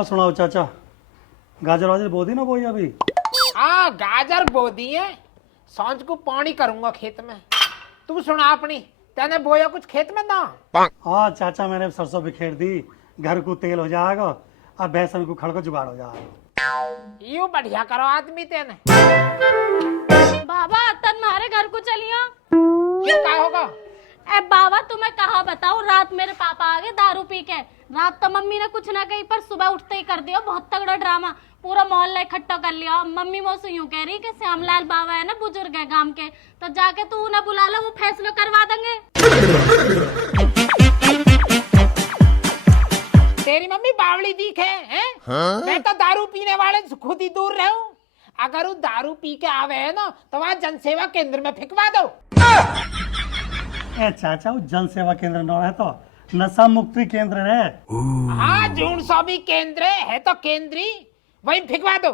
और सुनाओ चाचा, गाजर वाजर बो दी ना बोई अभी? हाँ गाजर बो दी है, सांझ को पानी करूंगा खेत में। तू सुना अपनी, तेने बोया कुछ खेत में ना? हाँ चाचा, मैंने सरसों बिखेर दी, घर को तेल हो जाएगा और बेसन को खड़ को जुगाड़ हो जाएगा। यू बढ़िया करो आदमी तेने। बाबा तन मारे घर को चलियो। क्यों क्या होगा? ए बाबा तुम्हें कहा बताऊं, रात मेरे पापा आ गए दारू पी के। रात तो मम्मी ने कुछ ना कही, पर सुबह उठते ही कर दिया बहुत तगड़ा ड्रामा। पूरा मोहल्ला इकट्ठा कर लिया। मम्मी मुझसे यूं कह रही कि श्यामलाल बाबा है ना, बुजुर्ग है गांव के, तो जाके तू उन्हें बुला लो, वो फैसला करवा देंगे। तेरी मम्मी बावली दीख है? हाँ? मैं तो दारू पीने वाले से खुद ही दूर रहूं। अगर वो दारू पी के आवे है ना, तो वहाँ जनसेवा केंद्र में फिकवा दो। ए चाचा, वो जन सेवा केंद्र न है तो नशा मुक्ति केंद्र है। हाँ जून सौ भी केंद्र है तो केंद्री, वही फिकवा दो।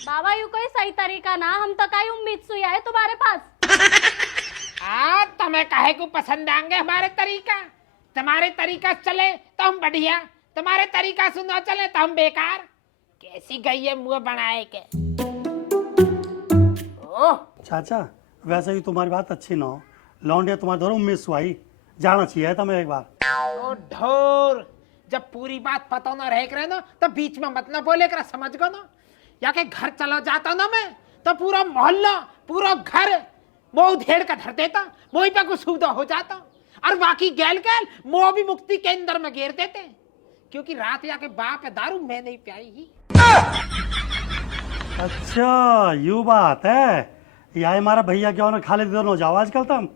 बाबा यू कोई सही तरीका ना, हम तो कई उम्मीद सुई है तुम्हारे पास। तुम्हें काहे को पसंद आएंगे हमारे तरीका? तुम्हारे तरीका चले तो हम बढ़िया, तुम्हारे तरीका सुना चले तो हम बेकार। कैसी गई है मुंह बनाए के। ओह चाचा, वैसे ही तुम्हारी बात अच्छी ना हो, लौंडिया तुम्हारे द्वारा उम्मीद सुहाई जाना चाहिए था मैं एक बार। ओ ढोर, जब पूरी बात पता ना रह करे ना, तो बीच में मत ना बोले कर, समझ गो ना। या के घर चला जाता ना मैं, तो पूरा मोहल्ला पूरा घर मोह धेड़ का धर देता, मोही पे कुछ सुविधा हो जाता, और बाकी गैल गैल मोह भी मुक्ति केंद्र में घेर देते। क्योंकि रात या के बाप है दारू मैं नहीं प्याई ही। अच्छा यू बात है, या हमारा भैया क्यों ना खाली दोनों जाओ आजकल तुम,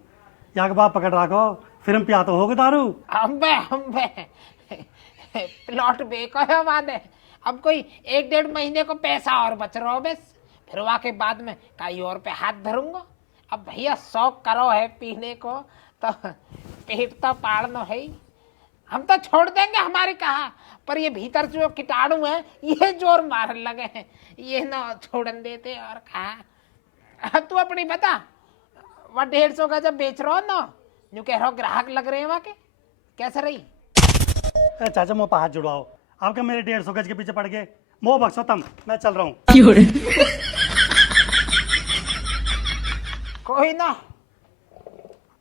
या के बाप पकड़ रखो, फिर हम पिया तो होगे दारू। अम्बे प्लॉट बेको है वादे, अब कोई 1-1.5 महीने को पैसा और बच रहा हो बस, फिर वहाँ के बाद में कहीं और पे हाथ धरूंगा। अब भैया शौक करो है पीने को, तो पेट तो पाड़ना है ही। हम तो छोड़ देंगे हमारे कहा, पर ये भीतर जो कीटाणु है ये जोर मारने लगे हैं, ये ना छोड़न देते। और कहा तू अपनी बता, वह 150 का जब बेच रहा हो ना, जो कह रहा हो ग्राहक लग रहे हैं वहाँ के, कैसे रही? ए चाचा, मुँह पर हाथ जुड़वाओ, आपका मेरे 150 गज के पीछे पड़ गए, मोह बख्शो तुम, मैं चल रहा हूँ। कोई ना,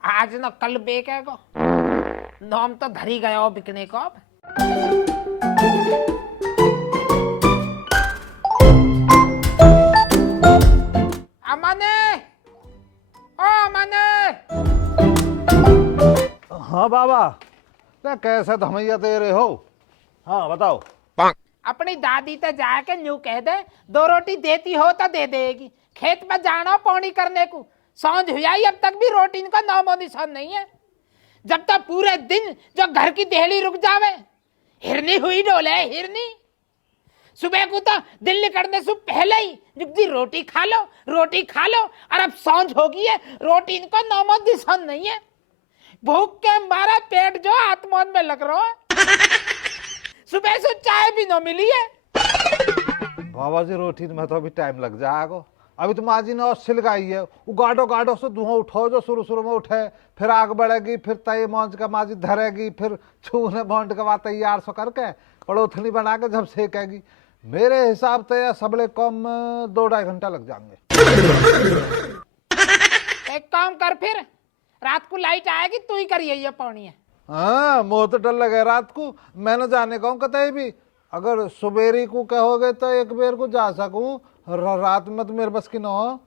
आज ना कल बेचेगा, नाम तो धरी गया हो बिकने को। अब अमने, ओ अमने। हाँ बाबा, क्या कैसे धमैया दे रहे हो? हाँ बताओ। अपनी दादी तो जाके न्यू कह दे, 2 रोटी देती हो तो दे देगी। खेत में जाना पौनी करने को, सांझ हुआ ही अब तक भी रोटी का नामो निशान नहीं है। जब तक पूरे दिन जो घर की देहली रुक जावे, हिरनी हुई डोले हिरनी। सुबह को तो दिल निकलने से पहले ही जुगदी रोटी खा लो, रोटी खा लो, और अब सांझ होगी है, रोटी इनका नामो निशान नहीं है। भूख के मारा पेट जो आत्मान में लग रहा है। सुबह से चाय भी न मिली है। बाबा जी रोटी में तो अभी टाइम लग जाएगा, अभी तो माजी ने सिलगाई है, वो गाड़ो गाड़ो से धुआं उठाओ जो शुरू में उठे, फिर आग बढ़ेगी, फिर तय मौज का माजी धरेगी, फिर छूने भोंड के बाद तैयार सो करके पड़ोथनी बना के जब सेकेगी। मेरे हिसाब से सबले कम 2-2.5 घंटा लग जाएंगे। एक काम कर, फिर रात को लाइट आएगी तू ही करिए ये पौनी है। हाँ मोह तो डर लगे रात को, मैंने जाने कहूँ कतई भी, अगर सुबेरी को कहोगे तो एक बेर को जा सकूं, रात में तो मेरे बस की न हो।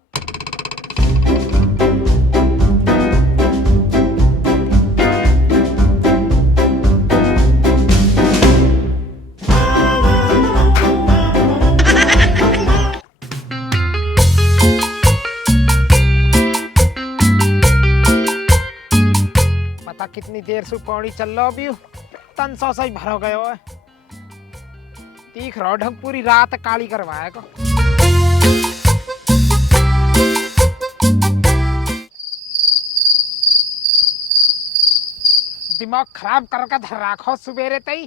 पता कितनी देर से पौड़ी चल रहा अभी, 300 से ही भरो गयो है। तीख रहा ढंग पूरी रात काली करवाएगा। दिमाग खराब करके धर रखो सुबेरे तई।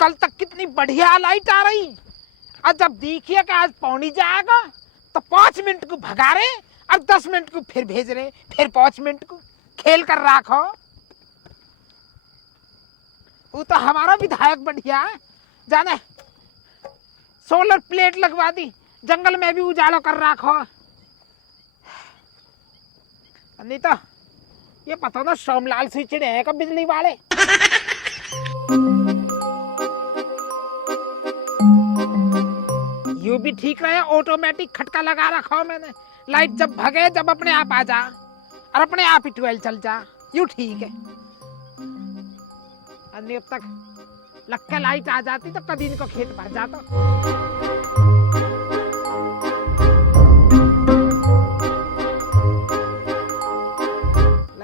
कल तक कितनी बढ़िया लाइट आ रही, और जब देखिए कि आज पौनी जाएगा तो 5 मिनट को भगा रहे, और 10 मिनट को फिर भेज रहे, फिर 5 मिनट को खेल कर रखो। वो तो हमारा विधायक बढ़िया है, जाने सोलर प्लेट लगवा दी, जंगल में भी उजाला कर रखो। नहीं तो ये पता ना सोमलाल से चिड़े हैं कब बिजली वाले। यू भी ठीक रहे, ऑटोमेटिक खटका लगा रखा मैंने, लाइट जब भगे जब अपने आप आ जा और अपने आप ही 12 चल जा, यू ठीक है। अब तक लग के लाइट आ जाती तो कभी इनको खेत भर जाता।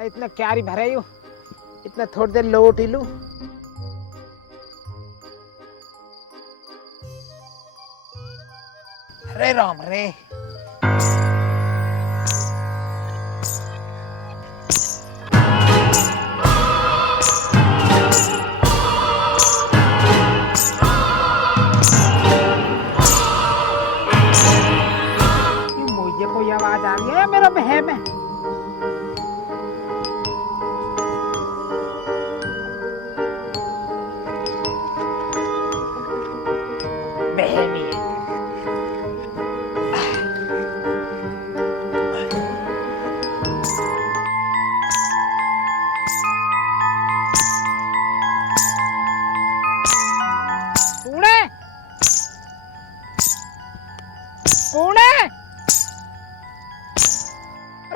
इतना क्यारी भरे यू, इतना थोड़ी देर लोट ही लू। अरे राम रे, मुझे कोई आवाज आ रही है मेरा बहम है।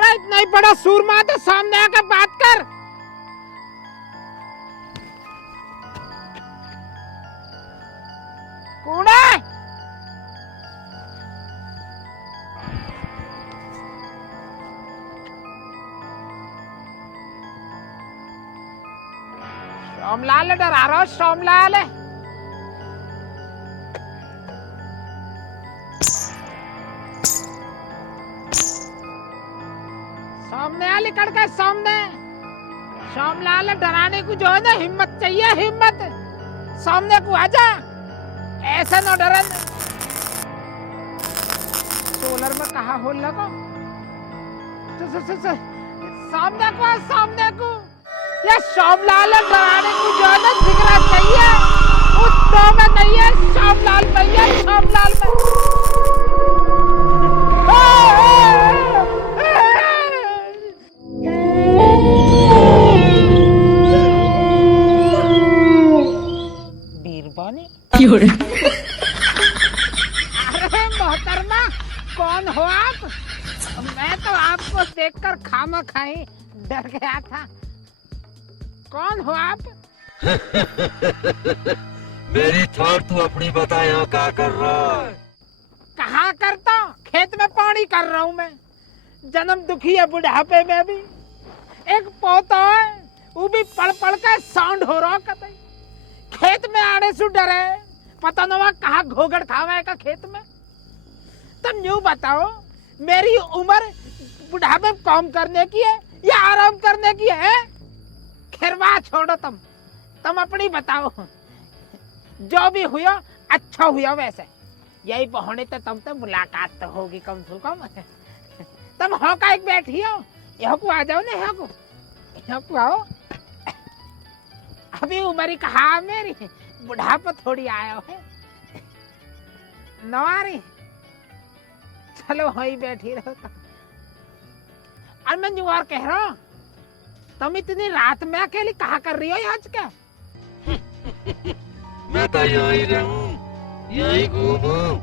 इतना ही बड़ा सूरमा तो सामने आकर बात कर। कौन है? सोमलाल डरा रहा हो, सोमलाल है। सामने आ, निकल के सामने। सोमलाल डराने को जो है ना हिम्मत चाहिए, हिम्मत। सामने को आजा, ऐसा ना डरन। सोलर में कहा हो लगो, सामने को, सामने को। ये सोमलाल डराने को जो है ना जिगरा चाहिए, उस तो में नहीं है। सोमलाल भैया, सोमलाल में अरे मोहतरमा, कौन हो आप? मैं तो आपको देखकर खामा खाई डर गया था। कौन हो आप? मेरी थोड़ तू अपनी बता, यहाँ क्या कर रहा है? कहाँ करता हूँ? खेत में पानी कर रहा हूँ मैं। जन्म दुखी है बुढ़ापे में भी। एक पोता है, वो भी पढ़ पढ़ के साउंड हो रहा कतई। खेत में आने से डरे, पता न वहाँ कहाँ घोगड़ खावे का खेत में। तुम यूँ बताओ, मेरी उम्र बुढ़ापे में काम करने की है या आराम करने की है? खैरवा छोड़ो, तुम अपनी बताओ। जो भी हुआ अच्छा हुआ। वैसे यही बहाने तो तुम तो मुलाकात तो होगी कम से कम। तुम हो का एक बैठी हो, यहाँ को आ जाओ ना, यहाँ को आओ। अभी उम्र ही कहा मेरी, बुढ़ापा थोड़ी आया है। नवारी चलो वही बैठी रहो। और मैं न्यूयॉर कह रहा हूँ, तुम इतनी रात में अकेली कहा कर रही हो आज क्या? मैं तो यही रहूं, यही घूमूं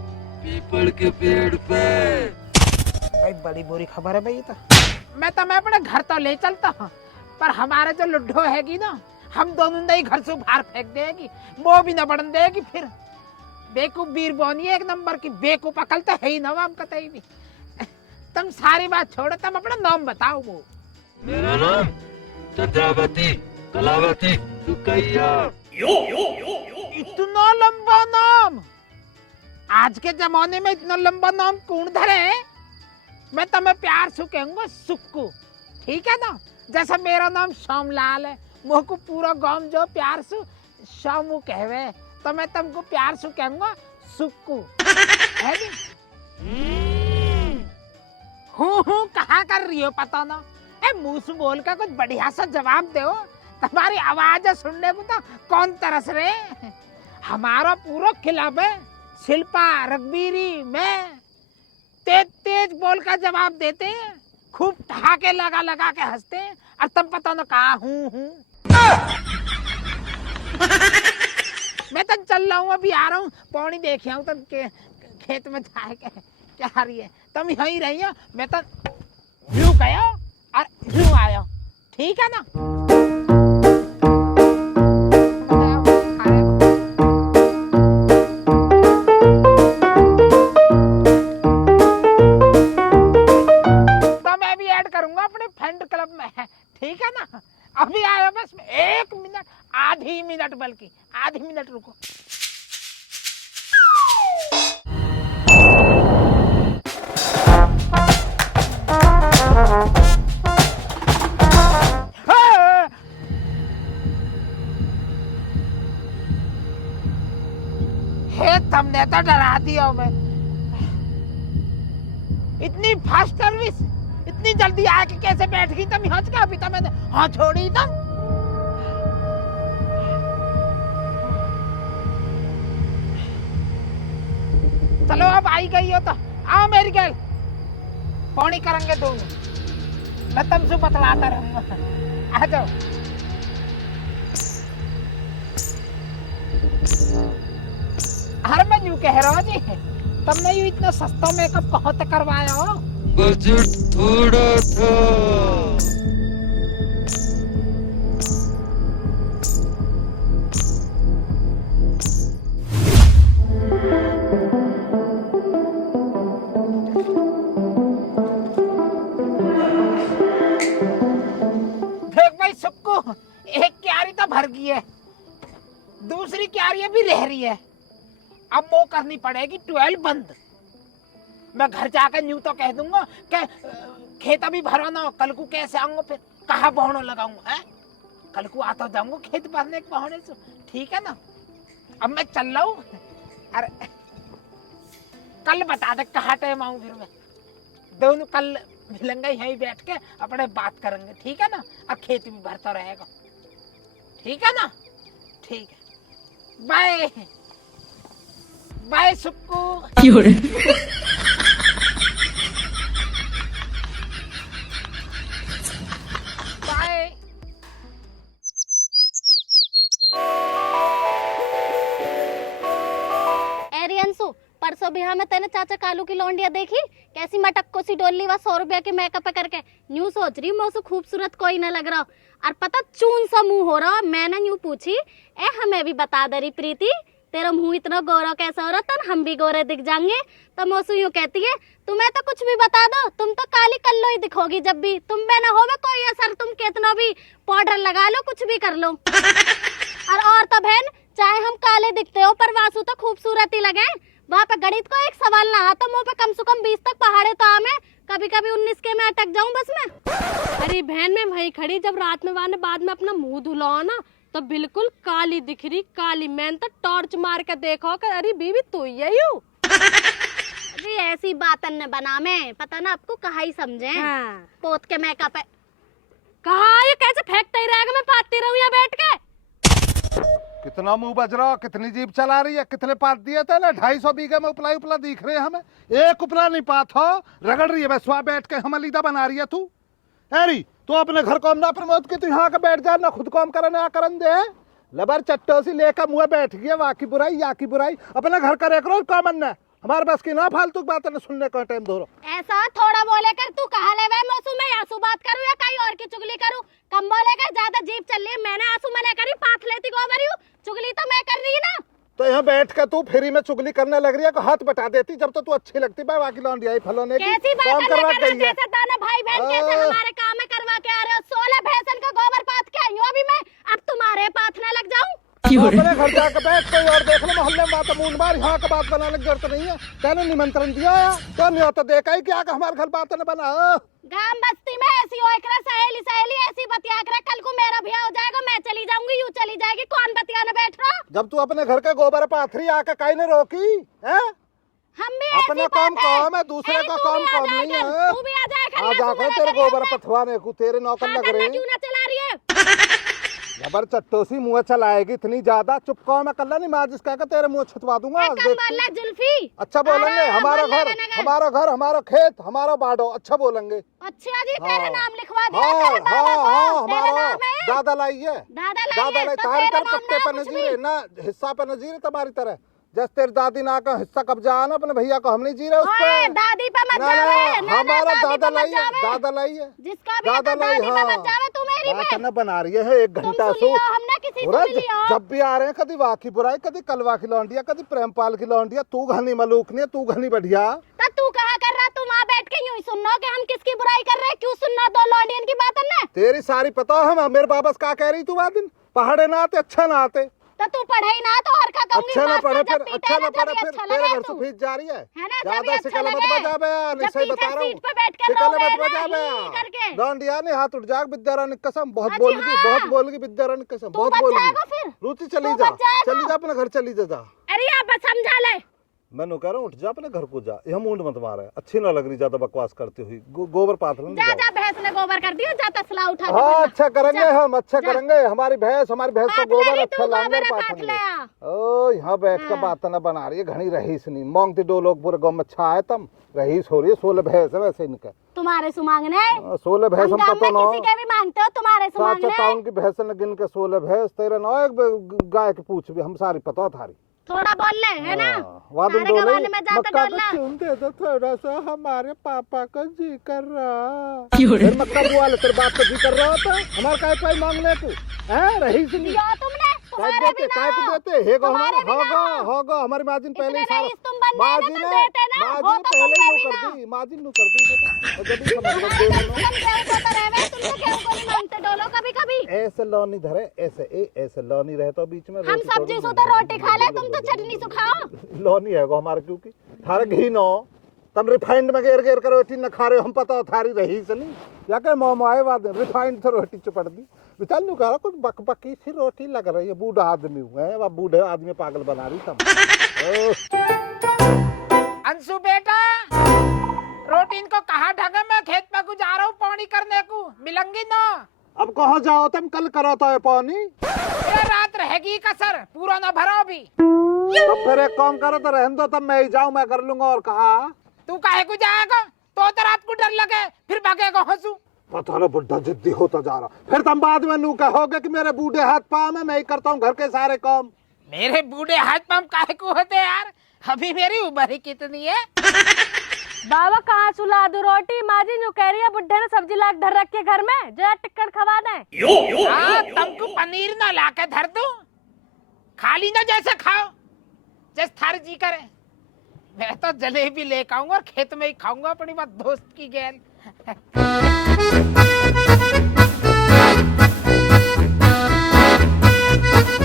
पीपल के पेड़ पे। भाई बड़ी बुरी खबर है भाई। तो मैं अपने घर तो ले चलता हूँ, पर हमारे जो लुड्ढो हैगी ना, हम दोनों नहीं घर से बाहर फेंक देगी, वो भी न बढ़न देगी। फिर बेकूफ वीर बोनी एक नंबर की बेकूफ अकल तो है ही ना हम कतई भी। तुम सारी बात छोड़ो, तुम अपना नाम बताओ। वो मेरा नाम चंद्रावती कलावती सुकैया। इतना लंबा नाम? आज के जमाने में इतना लंबा नाम कौन धरे? मैं तुम्हें प्यार से कहूंगा सुक्कू, ठीक है ना? जैसा मेरा नाम सोमलाल है, मोह को पूरा गांव जो प्यार से शामू कहवे, तो मैं तुमको प्यार से कहूंगा सुक्कू, है नी? हूँ कहाँ कर रही हो पता ना? मुंह से बोल कर कुछ बढ़िया सा जवाब दो, तुम्हारी आवाज सुनने को तो कौन तरस रहे। हमारा पूरा क्लब है, शिल्पा, रघबीरी, मैं तेज तेज बोल का जवाब देते हैं, खूब ठहाके लगा लगा के हंसते हैं, और तुम पता न कहा हूँ। मैं तो चल रहा हूँ, अभी आ रहा हूँ, पौनी देखे हूँ तो खेत में जाए के क्या रही है। तुम यहीं रही हो, मैं तो यूं गया और यूं आया, ठीक है ना। तो मैं भी ऐड करूंगा अपने फ्रेंड क्लब में, ठीक है ना। अभी आया बस 1 मिनट, आधी मिनट, बल्कि आधी मिनट रुको। हे तुमने तो डरा दिया। मैं इतनी फास्ट सर्विस, इतनी जल्दी आके कैसे बैठ गई तुम यहाँ के। अभी तो मैंने हाँ छोड़ी तुम। चलो अब आई गई हो तो आओ मेरी गर्ल, पौनी करेंगे दोनों, मैं तुमसे बतलाता रहूंगा। आ जाओ। अरे मैं यूं कह रहा हूँ जी, तुमने यूं इतना सस्ता मेकअप कहाँ तक करवाया हो? बजट थोड़ा था। देख भाई सुक्कू, एक क्यारी तो भर गई है, दूसरी क्यारी भी रह रही है। अब वो करनी पड़ेगी 12 बंद। मैं घर जाकर न्यू तो कह दूंगा कि खेत अभी भरो ना, कल को कैसे आऊंगा, फिर कहाँ बहनो लगाऊंगा है। कल को आता जाऊंगा खेत भरने के बहाने से, ठीक है ना। अब मैं चल रहा हूँ, अरे कल बता दे कहाँ टाइम आऊँ, फिर मैं दोनों कल मिलेंगे, यहीं बैठ के अपने बात करेंगे, ठीक है ना। अब खेत भी भरता रहेगा, ठीक है ना। ठीक है, बाय बाय सुक्कू। बाय। एरियंसु, परसों बिहार में तेने चाचा कालू की लौंडिया देखी कैसी मटक्को सी डोली व 100 रुपया के मेकअप करके। न्यू सोच रही मौसू खूबसूरत कोई ना लग रहा, और पता चून सा मुंह हो रहा। मैंने न्यू पूछी, ए हमें भी बता दे रही प्रीति, तेरा मुंह इतना गोरा कैसा हो रहा था, हम भी गोरे दिख जाएंगे। तो मौसू यूं कहती है, तुम्हें तो कुछ भी बता दो, तुम तो काली कल्लो ही दिखोगी जब भी, तुम में ना होवे कोई असर, तुम कितना भी पाउडर लगा लो, कुछ भी कर लो। और तो बहन, चाहे हम काले दिखते हो पर वासु तो खूबसूरत ही लगे। वहाँ पे गणित को एक सवाल ना आता, मुंह पे कम से कम 20 तक पहाड़े तो आमे, कभी कभी 19 के मैं अटक जाऊं बस में। अरे बहन, मैं वहीं खड़ी, जब रात में वाने बाद में अपना मुंह धुलाओ ना, तो बिल्कुल काली दिख रही, काली। मैंने तो टॉर्च मार के देखो कि अरे बीबी तू यही हो। अरे ऐसी बातन न बना, में पता ना आपको कहा ही समझे। हाँ। पोत के मेकअप है, कहा ये कैसे फेंकता ही रहेगा, मैं पाती रहूं यहाँ बैठ के। कितना मुंह बज रहा, कितनी जीप चला रही है, कितने पात दिए थे ना। 250 बीघे में उपला उपला दिख रहे हैं हमें, एक उपला नहीं पात हो, रगड़ रही है बस वहाँ बैठ के, हम लीदा बना रही है तू। अरे तू अपने घर को ना प्रमोद की, तू यहाँ के बैठ जा, ना खुद काम करे ना करन दे। लबर चट्टो सी लेकर मुँह बैठ गया, वाकी बुराई या की बुराई, अपने घर का रेक रो कॉमन है, हमारे बस की ना फालतू बातें न सुनने का टाइम दो। ऐसा थोड़ा बोले कर, तू कहा ले मौसू में आंसू बात करूँ या कहीं और की चुगली करूँ? कम बोले कर, ज्यादा जीप चल रही है, मैंने आंसू मने करी, पाथ लेती गोबरी हूँ, चुगली तो मैं कर रही ना। तो यहाँ बैठ कर तू फ्री में चुगली करने लग रही है, को हाथ बटा देती जब तो तू अच्छी लगती। भाई वाकी लौंडी आई फलोने की कैसी बात काम करवा कर गई है। जैसे दाना भाई बहन कैसे हमारे काम में करवा के आ रहे हो। 16 भैंसन का गोबर पाथ के आई हूँ अभी मैं, अब तुम्हारे पाथने लग जाऊं? तो अपने घर जाकर बैठ, कोई और देख लो, मोहल्ले में बात मून मार, यहाँ का बात बनाने की जरूरत नहीं है। तेने निमंत्रण दिया तो नहीं तो देखा ही क्या हमारे घर बात ने बना। गांव बस्ती में ऐसी हो एकरा सहेली सहेली ऐसी बतिया कर, कल को मेरा ब्याह हो जाएगा, मैं चली जाऊंगी, यूं चली जाएगी, कौन बतिया न बैठ रहा। जब तू अपने घर के गोबर पाथरी आकर कहीं ने रोकी है, हम भी अपना काम काम है, दूसरे का काम काम नहीं है। तू भी आ जाए, आ जाकर तेरे गोबर पथवाने को, तेरे नौकर लग रहे हैं। क्यों ना चला रही है? जबर चट्टोसी मुँह चलाएगी इतनी ज्यादा। चुप कहो, मैं कल्ला नहीं माजिश कहकर तेरे मुँह छिटवा दूंगा। जुल्फी अच्छा बोलेंगे, हमारा घर, हमारा घर, हमारा खेत, हमारा बाडो, अच्छा बोलेंगे। अच्छा जी, तेरा नाम लिखवा दिया हाँ तेरे बाबा हाँ को। हाँ, तेरा हमारा नाम है? दादा लाई है, दादा लाई है, तो तारी तेरा कर नाम पत्ते ना पर कुछ नजीर है ना, हिस्सा पे नजीर है तुम्हारी तरह। जैसे तेरी दादी ना का हिस्सा कब्जा है ना अपने भैया को, हम नहीं जी रहे उस ओए, पे। दादी पे मत ना जावे, ना, ना, हमारा दादी दादा पे लाई मत है, जावे। दादा लाई है, जिसका भी है तो दादा लाई। दादी पे हाँ मत जावे, तू मेरी बात पे। न बना रही है 1 तुम घंटा सुन सो। लियो, हमने किसी और सुन लियो। जब भी आ रहे हैं कभी वाह की बुराई, कभी कलवा की लौंडिया, कभी प्रेमपाल की लौंडिया। तू घनी मलूक नहीं, तू घनी बढ़िया। तो तू कहा कर रहा, तू वहाँ बैठ के यूं ही सुनना कि हम किसकी बुराई कर रहे हैं। क्यों सुनना दो लौंडियन की बात है ना। तेरी सारी पता है मेरे बाबा से क्या कह रही तू दिन। पहाड़े ना आते, अच्छा ना आते, तो तू पढ़ाई ना तो और का कहूंगी। अच्छा ना मास्टर पढ़े जब फिर, पीटे अच्छा ना ना, पढ़े जब फिर अच्छा तेरे लगे घर से तू। फीस जा रही है। है ना, जब ज्यादा अच्छा शिकल मत लगे। बजा बे, नहीं जब सही पीछे बता रहा सीट पे बैठ हूँ। के शिकल रोवे मत ना, बजा बे। ही करके। लौंडिया ने हाथ उठ जाएगा विद्यारानी की कसम, बहुत अजी बोलेगी, हाँ। बहुत बोलेगी विद्यारानी की कसम, तू बहुत बच बोलेगी। जाएगा फिर। रुचि चली तू जा, बच जाएगा। चली जा अपने घर, चली जा। अरे आप बस समझा ले। मैं कह रहा हूँ उठ जा अपने घर को जा, यह मूड मत मारे, अच्छी ना लग रही ज्यादा बकवास करती हुई। गोबर पाथर जा जा, भैंस ने गोबर कर दिया, जा तसला उठा के हाँ बना। अच्छा करेंगे जा। हम, अच्छा जा। करेंगे। हमारी भैंस का पाथ गोबर ले ली अच्छा तू, लाएंगे गोबर और पाथ पाथेंगे। ले आ। ओ यहाँ बैठ के हाँ। बात न बना रही है, घनी रहीस नहीं मांगती। 2 लोग पूरे गाँव में छाए तम रहीस हो रही है। 16 भैंस है वैसे इनके, तुम्हारे सुमांगने 16 भैंस हम हम गाँव पता में ना। किसी के भी मांगते हो, तुम्हारे सुमांगने। टाउन की भैंस ने गिन के 16 भैंस तेरे ना, एक गाय की पूछ भी हम सारी पता थारी। थोड़ा बोल ले, है ना। वादन सारे गवाने में जाता मक्का डोलना। को चूम दे दो थोड़ा सा, हमारे पापा का जी कर रहा। फिर मक्का बुआ ले, तेरे बाप का जी कर रहा होता। हमारे काय पाई मांग ले तू, हैं रहीस नहीं। दिया तुमने, तुम्हारे भी ना हो। तुम्हारे भी ना हो। होगा हमारी माजिन पहले ही इतने सारा रईस तुम बन गए ना, माजिन तो देते ना, हो माजिन तो पहले तुमने ही भी नु ना। कर दी, माजिन नु कर दी बेटा। और जब भी समझ तुम्हारे दे जब दो तुम गेहूं को तो रहे, तुम तो गेहूं को नहीं मांगते डोलो कभी कभी। ऐसे लौनी धरे, ऐसे लौनी रहे तो बीच में हम सब्जी सु तो रोटी खा ले, तुम तो चटनी सुखाओ। लौनी है गो हमारे, क्योंकि थारे घी नो तम रिफाइंड में घेर घेर कर रोटी न खा रहे हो, हम पता हो थारी रही से नहीं। या के मोमाए बाद रिफाइंड से रोटी चपड़ दी। विचार नु कहा कुछ बकबकी सी रोटी लग रही है। बूढ़ा आदमी हुआ है, वह बूढ़े आदमी पागल बना रही तम। अंशु बेटा, रोटी इनको कहाँ ढगे, मैं खेत में को जा रहा हूँ पानी करने को, मिलंगी ना। अब कहाँ जाओ तुम, कल करो तो पानी। ये रात रहेगी कसर, पूरा ना भरा अभी। तो फिर एक काम करो तो रहने दो, तब मैं ही जाऊँ, मैं कर लूंगा। और कहा तू काहे को जाएगा, तो रात को डर लगे फिर भागेगा हंसू। पता ना बुढ़ा जिद्दी होता जा रहा, फिर तुम बाद में नू कहोगे कि मेरे बूढ़े हाथ पाँव में मैं ही करता हूँ घर के सारे काम। मेरे बूढ़े हाथ पंप काहे को होते यार, अभी मेरी उम्र ही कितनी है। बाबा कहाँ सुला दू रोटी, माँ जी यूं कह रही है बुढ़े ने सब्जी लाके धर रखी है घर में, जो टिक्कड़ खवा दे। हाँ, तुमको पनीर ना लाके धर दूं, खाली ना जैसे खाओ, जैसे थार जी करे। मैं तो जलेबी लेकर आऊंगा और खेत में ही खाऊंगा अपनी बात दोस्त की गेल।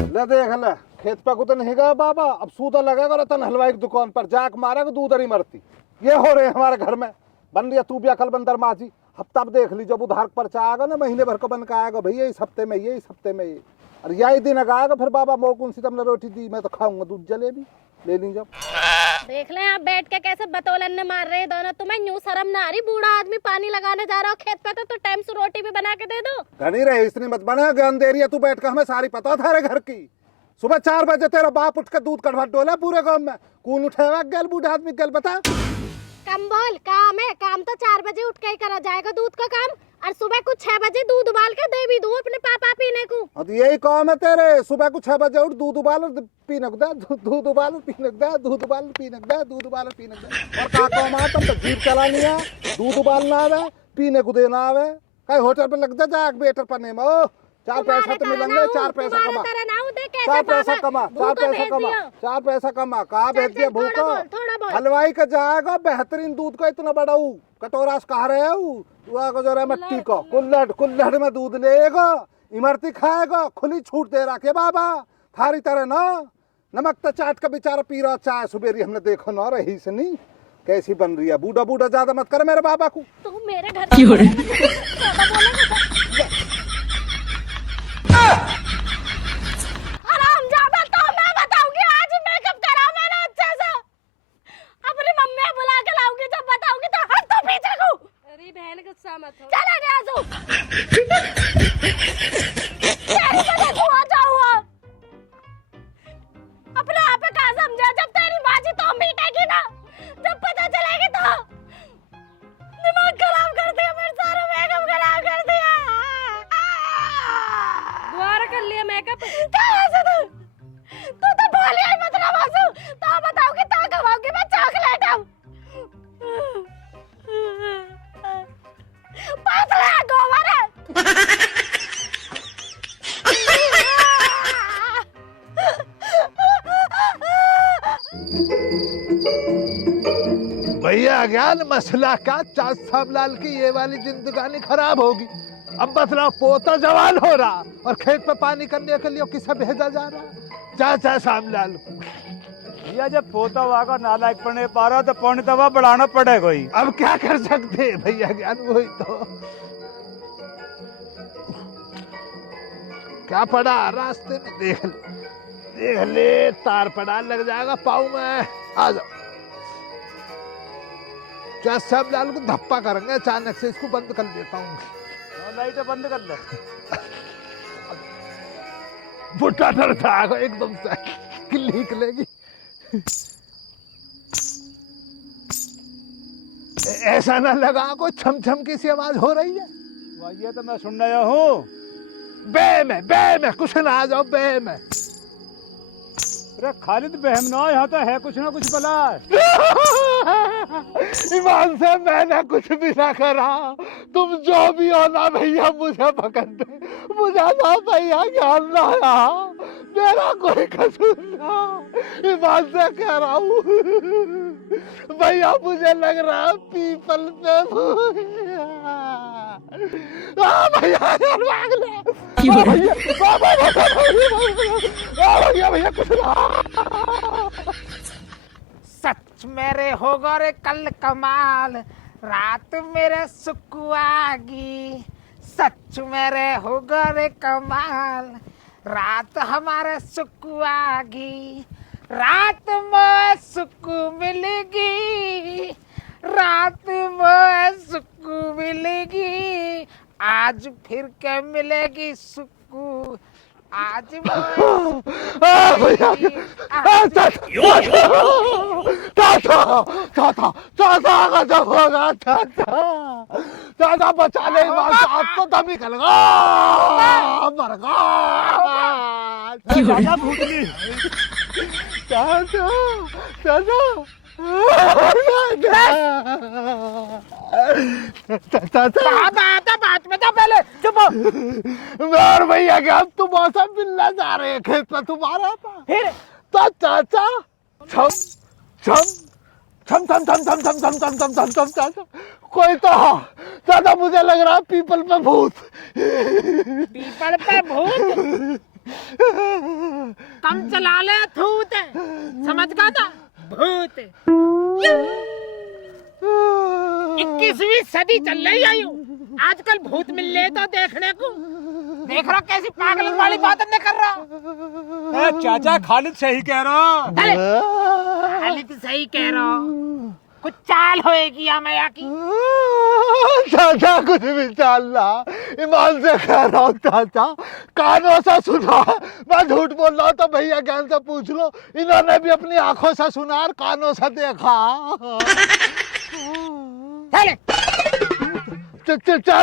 ले देख ले, खेत पे को तो नहीं गया बाबा, अब सूदा लगेगा रतन हलवाई की दुकान पर जाक मारेगा, दूध ही मरती। ये हो रहे हमारे घर में बन रही है। तू भी अकल बंदर माजी, हफ्ता देख ली जब उधार पर्चा आएगा ना, महीने भर को बन के आएगा भैया इस हफ्ते में, ये इस हफ्ते में ये। और यही दिन आएगा फिर बाबा मोकून सी तुमने रोटी दी, मैं तो खाऊंगा दूध जलेबी ले ली। जब देख ले आप बैठ के कैसे बतौलन ने मार रहे दोनों। तुम्हें यूं शर्म ना आ रही, बूढ़ा आदमी पानी लगाने जा रहा हो खेत पे, तो टाइम से रोटी भी बना के दे दो। घनी रहे इतनी मत बना, ज्ञान दे रही है तू बैठ कर, हमें सारी पता थारे घर की। सुबह 4 बजे तेरा बाप उठ कर दूध कढ़वा डोला पूरे गाँव में, कौन उठेगा गल बूढ़ा आदमी गल बता। कम बोल, काम है, काम तो 4 बजे उठ के ही करा जाएगा दूध का काम, और सुबह को 6 बजे दूध उबाल के दे भी दो अपने पापा पीने को। और यही काम है तेरे, सुबह को 6 बजे उठ दूध उबाल और पीने को दे, दूध उबाल और पीने को दे, दूध उबाल और पीने को दे, दूध उबाल और पीने को दे। और का काम है तुम तो जीप चलानी है, दूध उबालना आवे, पीने को देना आवे। कहीं होटल पे लग जा वेटर पने में, 4 पैसा तो मिलेंगे, 4 पैसा कमा, 4 पैसा कमा, 4 पैसा कमा, 4 पैसा कमा। कहा भेज दिया भूखो, हलवाई का जाएगा बेहतरीन दूध का इतना बड़ा कटोरा कहा रहे हो जो मट्टी को कुल्लड़ में दूध लेगा, इमरती खाएगा, खुली छूट दे रखे बाबा थारी तरह ना। नमक तो चाट का बेचारा पी रहा चाय सुबेरी, हमने देखो ना रही से नहीं कैसी बन रही है। बूढ़ा बूढ़ा ज्यादा मत कर मेरे बाबा को। तू मेरे घर हरामजादा, तो मैं बताऊंगी आज मेकअप करा मैंने अच्छे से, अपनी मम्मी बुला के लाऊंगी, जब बताऊंगी तो हट तो पीछे को। अरे बहन गुस्सा मत हो। चला गया तू। भैया ज्ञान मसला का चाचा साहब की ये वाली जिंदगानी खराब होगी। अब बतलाओ, पोता जवान हो रहा और खेत पे पानी करने के लिए किसे भेजा जा रहा? चाचा साहब लाल भैया जब पोता वागा नालायक पढ़ने पा रहा तो पौने दवा बढ़ाना पड़ेगा ही। अब क्या कर सकते हैं भैया ज्ञान, वही तो क्या पड़ा रास्ते में, देख ले तार पड़ा लग जाएगा पाँव में। आ जाओ, क्या सब लाल को धप्पा करेंगे, अचानक से इसको बंद कर देता हूँ। लाइट बंद कर ले। बुट्टा डरता है एकदम से, किल्ली निकलेगी। ऐसा ना लगा कोई छम छम की सी आवाज हो रही है। ये तो मैं सुन रहा हूँ। बे में कुछ ना, आ जाओ बे में। अरे खालिद बहम ना, यहाँ तो है कुछ ना कुछ बला। ईमान से मैंने कुछ भी ना करा, तुम जो भी हो ना भैया मुझे पकड़ दे, मुझे ना भैया ज्ञान ना आया, मेरा कोई कसूर ना, ईमान से कह रहा हूँ भैया, मुझे लग रहा है पीपल पे भैया भाग ले भैया कुछ ना। सच मेरे होगा रे कल कमाल, रात मेरे सुकुआगी। सच मेरे होगा रे कमाल, रात हमारे सुकुआगी। रात में सुकू मिलेगी, रात में सुकू मिलेगी। आज फिर क्या मिलेगी सुकू, आज चाचा बचा ले, आज तो दम निकल गया, मर गया भूतनी। चाचा बात में तो पहले चुप और भैया क्या तुम मौसम मिलना जा रहे हैं खेत में तुम्हारा था, फिर तो चाचा छम छम छम छम छम छम छम छम छम छम छम छम चाचा कोई तो चाचा मुझे लग रहा पीपल पे भूत। पीपल पे भूत कम चला ले, थूत समझ गया था, भूत। 21वीं सदी चल रही है यूं, आजकल भूत मिल ले तो देखने को। देख रहा कैसी पागल वाली बात नहीं कर रहा। चाचा खालिद सही कह रहा। खालिद सही कह रहा, कुछ चाल होएगी या माया की। चाचा कुछ भी चालना, ईमान से कह रहा हूँ चाचा, कानों से सुना, मैं झूठ बोल रहा हूँ तो भैया ज्ञान से पूछ लो, इन्होंने भी अपनी आंखों से सुना और कानों से देखा। चाचा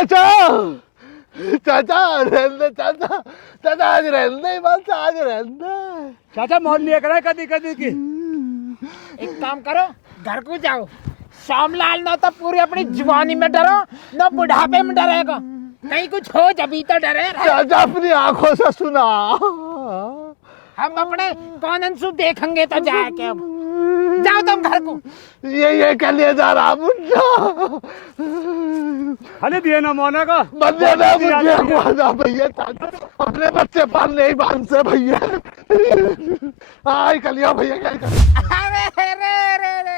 चाचा रहने चाचा, चाचा आज रहने, ईमान से आज रहने। चाचा मौत लिया करा कदी कदी की। एक काम करो, घर को जाओ, श्यामलाल ना तो पूरी अपनी जवानी में डरो, ना बुढ़ापे में डरेगा, कहीं कुछ हो जभी तो डरे। चाचा अपनी आंखों से सुना, हम अपने कौन अंशु देखेंगे तो जाके। अब जाओ तुम घर को। ये क्या लिए जा रहा मुझे, खालिद दिए ना मोना का बंदे ने मुझे भैया चाचा अपने बच्चे पालने ही बांध से भैया। आई कलिया भैया क्या अरे रे रे रे,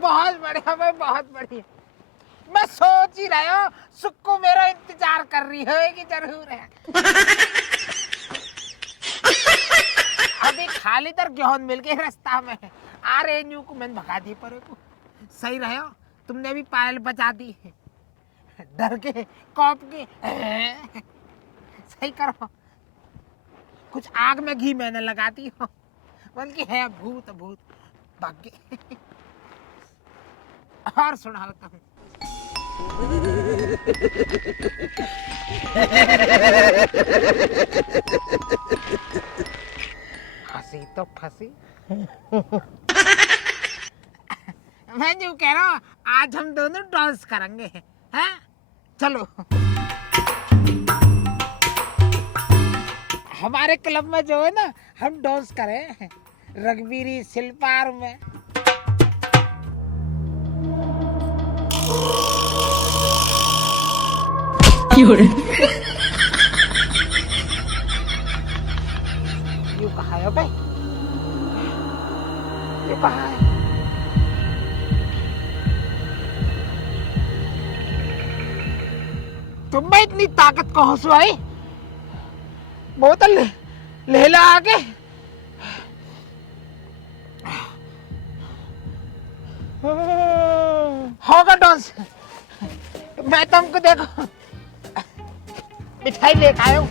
बहुत बढ़िया भाई, बहुत बढ़िया। मैं सोच ही रहा हूँ सुक्कू मेरा इंतजार कर रही होगी जरूर है। अभी खालिद और गेहूं मिल के रास्ता में आ रहे न्यू को मैंने भगा दी पर को। सही रहे हो, तुमने भी पायल बचा दी, डर के कौप के। सही करो, कुछ आग में घी मैंने लगाती हो, बल्कि है भूत भूत भाग्य। और सुनाता हूँ। फंसी तो फंसी। मैं जो कह रहा हूँ, आज हम दोनों डांस करेंगे, हैं? चलो। हमारे क्लब में जो है ना, हम डांस करें रघबीरी सिलपार में। यू कहाँ है बे? यू कहाँ है? तुम में इतनी ताकत कहाँ से आई? बोतल ले ला आके। होगा डांस। मैं तुमको देखो मिठाई लेकर आया हूँ।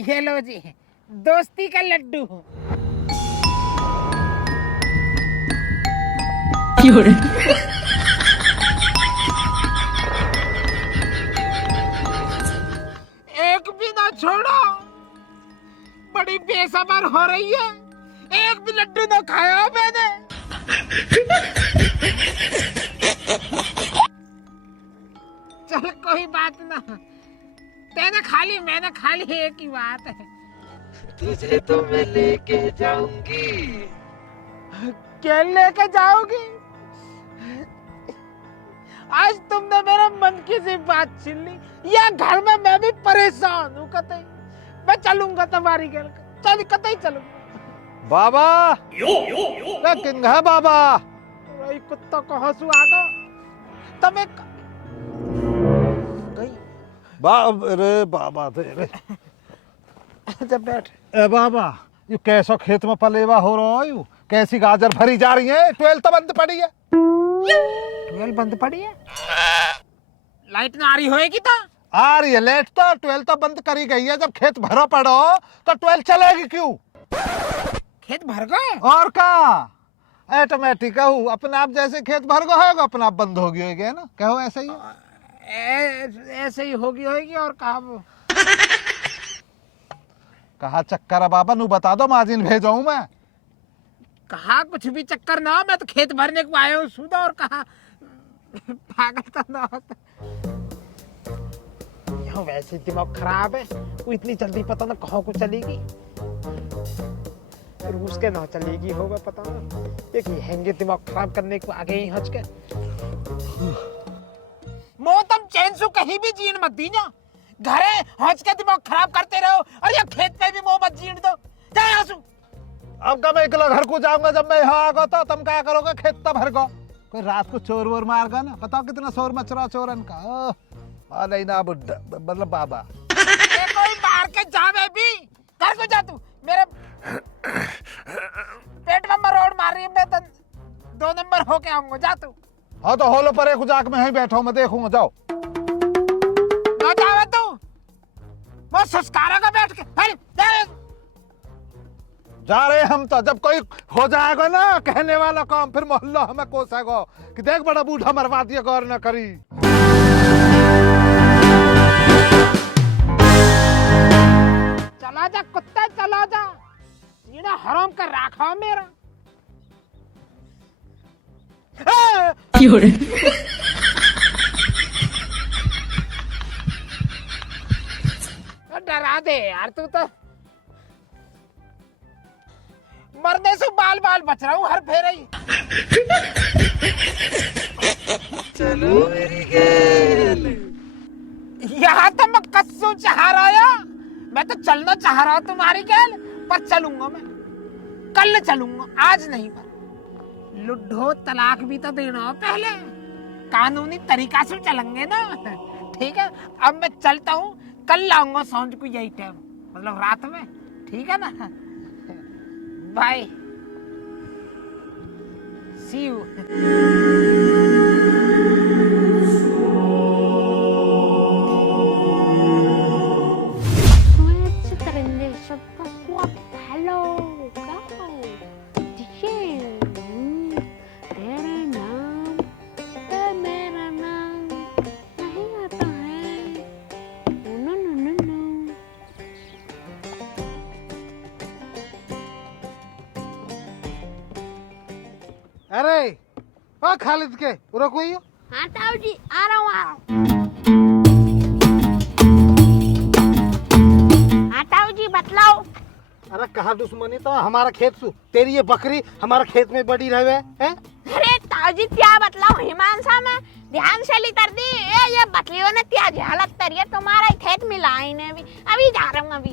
ये लो जी, दोस्ती का लड्डू। एक भी ना छोड़ो, बड़ी बेसब्र हो रही है। एक भी लड्डू ना खाया मैंने। चल कोई बात ना, तेने खा ली मैंने खा ली, एक ही बात है। तुझे तो मैं लेके जाऊंगी। क्या लेके जाओगी? आज तुमने मेरे मन की सी बात छीन ली। या घर में मैं भी परेशान हूँ कतई। मैं चलूंगा तुम्हारी घर, चल कतई चलूंगा। बाबा क्या किंग है बाबा? वही कुत्ता को हंसू आ गो। तुम एक गई रे बाबा तेरे। जब बैठ। ए बाबा यू कैसा खेत में पलेवा हो रहा है? यू कैसी गाजर भरी जा रही है? 12 तो बंद पड़ी है। 12 बंद पड़ी है? लाइट ना आ रही होएगी तो? आ रही है लेट तो, 12 तो बंद करी गई है। जब खेत भरो पड़ो तो 12 चलेगी क्यों? खेत भर गए? और का ऑटोमेटिक कहू अपने आप, जैसे खेत भर गो होगा अपने आप बंद होगी है ना? कहो ऐसा ही ऐसे ही होगी और कहा चक्कर है बाबा? नू बता दो, माजिन भेजाऊं मैं। कहा कुछ भी चक्कर ना, मैं तो खेत भरने को आया हूँ सुधा। और कहा पागल तो ना होता। यहाँ वैसे दिमाग खराब है, वो इतनी जल्दी पता ना कहाँ को चलेगी। रूस के ना चलेगी होगा पता ना। एक हैंगे दिमाग खराब करने को आगे ही हंस के। मोतम चैन से कहीं भी जीण मत दीना। घरे हंस के दिमाग खराब करते रहो और ये खेत में भी मोह मत जीण दो। जाए आंसू। अब कब मैं अकेला घर को जाऊंगा? जब मैं यहाँ आगा तो तुम क्या करोगे? खेत तो भर गो। कोई रात को चोर वोर मारगा ना? बताओ कितना शोर मच रहा चोरन का। नहीं ना बुड्ढा, मतलब बाबा कोई मार के जावे भी। घर को जा तू। मेरे पेट में मरोड़ मार रही है। मैं तो 2 नंबर होके आऊंगा। जा तू। हाँ तो होलो पर एक जाक में ही बैठा हूँ, मैं देखूंगा। जाओ ना जावे तू। वो सुस्कारा का बैठ के जा रहे हम तो। जब कोई हो जाएगा ना कहने वाला काम, फिर मोहल्ला हमें कोसेगा कि देख बड़ा बूढ़ा मरवा दिया, गौर न करी। चला जा कुत्ता, चला जा। सीना हराम कर रखा मेरा। डरा दे यार तू तो। मरने से बाल बाल बच रहा हूँ हर फेरे ही। चलो मेरी गेल। यहाँ तो मैं कस्सों चाह रहा। मैं तो चलना चाह रहा तुम्हारी गेल, पर चलूंगा मैं। कल चलूंगा, आज नहीं। पर लुड्ढो तलाक भी तो देना हो पहले। कानूनी तरीका से चलेंगे ना। ठीक है, अब मैं चलता हूँ। कल लाऊंगा सांझ को यही टाइम, मतलब रात में। ठीक है ना? Bye, see you. अरे ओ खालिद के रुको। हाँ ताऊ जी, आ रहा हूँ। हाँ ताऊ जी बतलाओ। अरे कहा दुश्मनी तो हमारा खेत सु तेरी ये बकरी हमारा खेत में बड़ी रहे हैं। अरे ताऊजी क्या बतलाऊं हिमांशा में ध्यान से ली कर दी ये बतलियों ने क्या हालत करी है तुम्हारा खेत में लाई ने अभी जा रहा हूँ अभी।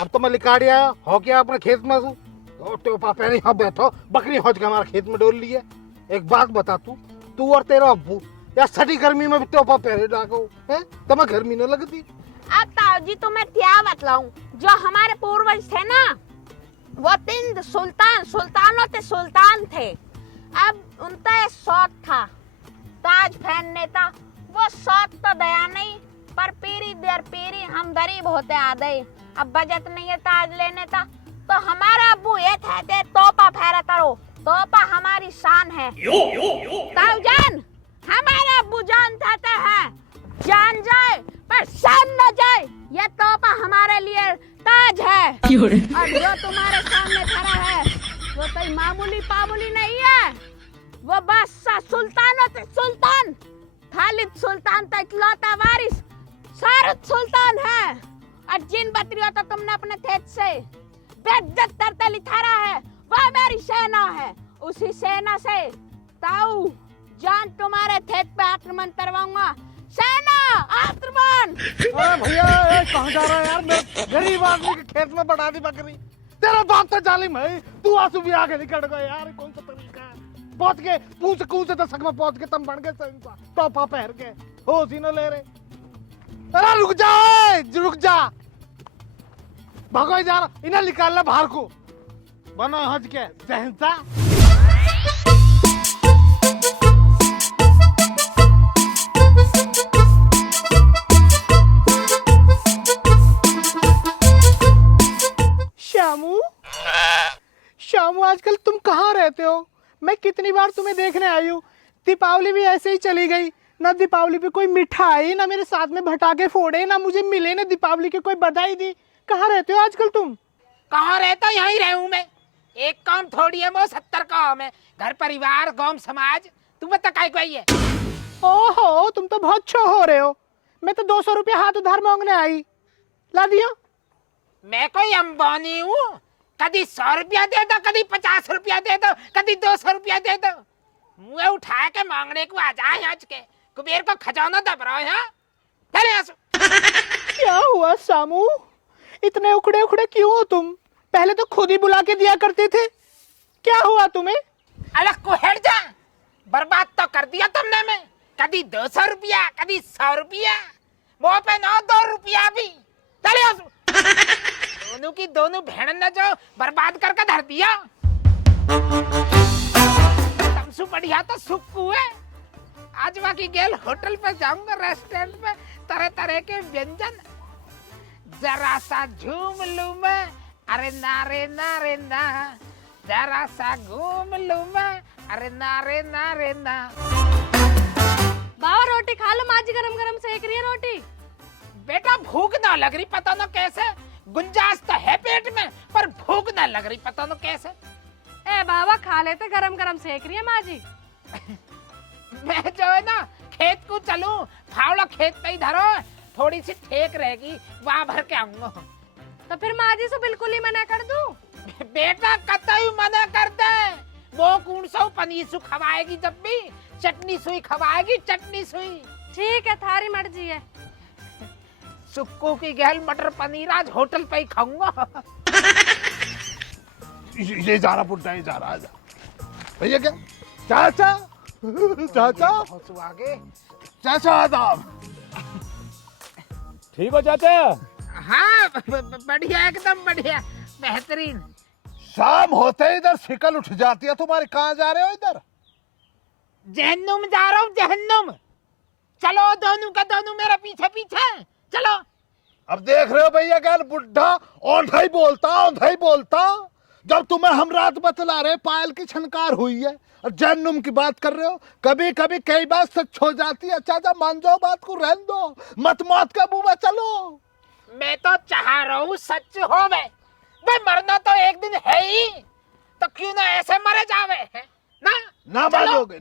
अब तो मैं लिकाड़ी आया हो क्या अपने खेत में सु तो पापा नहीं हाँ बैठो बकरी हौज के हमारा खेत में डोल ली है। एक बात बता तू और तेरा अब्बू या सड़ी गर्मी में भी टोपा पहरे डाको है तो मैं गर्मी न लगती। अब ताऊजी तुम्हें क्या बतलाऊं जो हमारे पूर्वज थे ना वो 3 सुल्तानों के सुल्तान थे। अब उनका शौक था ताज पहनने का वो शौक तो दया नहीं पर पीरी दर पीरी हम गरीब होते आ गए अब बजट नहीं है ताज लेने का तो हमारा अब्बू ये थे तोपा फेरा करो तोपा हमारी शान है। ताऊजान हमारा अब्बू जान चाहते हैं जान जाए पर शान न जाए ये तोपा हमारे लिए ताज है और जो तुम्हारे सामने खड़ा है वो कोई मामूली पामूली नहीं है वो बादशाह सुल्तानों से सुल्तान खालिद सुल्तान का इकलौता वारिस शाहरुख सुल्तान है और जिन बकरियों को तुमने अपने खेत से बेइज्जत करते लिथारा है वह मेरी सेना है उसी सेना से ताऊ जान तुम्हारे खेत पे आक्रमण करवाऊंगा सेना आक्रमण। अरे भैया कहाँ जा रहा है यार मैं गरीब आदमी के खेत में बढ़ा दी बकरी तेरा बाप तो जालिम है तू आंसू भी आगे निकल गया यार कौन सा तरीका है पहुंच के पूछ कूद दशक में पहुंच के तुम बन गए टोपा पहन के हो सीनो ले रहे। अरे रुक जा भगो जा रहा इन्हें निकालना बाहर को बनो हज के जहनसा। शामू आजकल तुम कहाँ रहते हो? मैं कितनी बार तुम्हें देखने आई हूँ। दीपावली भी ऐसे ही चली गई ना दीपावली पे कोई मिठाई ना मेरे साथ में भटाके फोड़े ना मुझे मिले ना दीपावली की कोई बधाई दी। कहाँ रहते हो आजकल तुम? कहाँ रहता यहीं रहूं मैं एक काम थोड़ी है वो 70 काम है घर परिवार गांव समाज तुम्हें तक आई है। ओहो तुम तो बहुत छो हो रहे हो। मैं तो 200 रुपया हाथ उधार मांगने आई ला दिया। मैं कोई अंबानी हूँ कभी 100 रुपया दे दो कभी 50 रुपया दे दो कभी 200 रुपया दे दो मुँह उठा के मांगने को आ जाए आज के कुबेर को खजाना दब रहा है। क्या हुआ सामू इतने उखड़े उखड़े क्यों हो तुम? पहले तो खुद ही बुला के दिया करते थे। क्या हुआ तुम्हें? अलग को हेट जा बर्बाद तो कर दिया तुमने मैं कभी 200 रुपया कभी 100 रुपया मुँह पे 2 रुपया भी दोनों की दोनों बहन ने जो बर्बाद करके धर दिया। तमसु बढ़िया तो सुक्कू है आज बाकी गेल होटल पे जाऊंगा रेस्टोरेंट में तरह तरह के व्यंजन जरा सा झूम लूं मैं अरे नारे नारे ना जरा सा घूम लूं मैं अरे नारे नारे ना। बाबा रोटी खा लो माँ जी गरम गरम सेक रही है रोटी। बेटा भूख ना लग रही पता न कैसे गुंजाइश तो है पेट में पर भूख ना लग रही पता न कैसे। ए बाबा खा लेते गरम गरम सेक रही है माँ जी। मैं जो है ना खेत को चलूं फावड़ा खेत पे ही धरो थोड़ी सी ठेक रहेगी वहां भर के आऊंगा। तो फिर माँ जी से बिल्कुल ही मना कर दूं? बेटा कतई मना कर दे वो कौन सा पनीर सु खवाएगी जब भी चटनी सुई खवाएगी चटनी सुई। ठीक है थारी मर्जी है। सुक्कू की गहल मटर पनीर आज होटल पे ही खाऊंगा। ये जा रहा बुड्ढा ये जा रहा भैया क्या चाचा चाचा आगे चाचा आदाब। ठीक हो चाचा? हाँ बढ़िया एकदम बढ़िया बेहतरीन। शाम होते इधर शिकल उठ जाती है तुम्हारी। कहाँ जा रहे हो इधर? जहन्नुम जा रहा हूँ जहन्नुम। चलो दोनों का दोनों मेरे पीछे पीछे चलो। अब देख रहे हो भैया क्या बुढ़ा औंधा ही बोलता। जब तुम्हें हम रात बतला रहे पायल की छनकार हुई है और जहन्नुम की बात कर रहे हो। कभी कभी कई बार सच हो जाती है। चाचा मान जाओ बात को रहने दो मत मौत का मुंह में चलो। मैं तो चाह रहा हूँ सच हो वे मरना तो एक दिन है ही तो क्यों ना ऐसे मरे जावे है ना मानोगे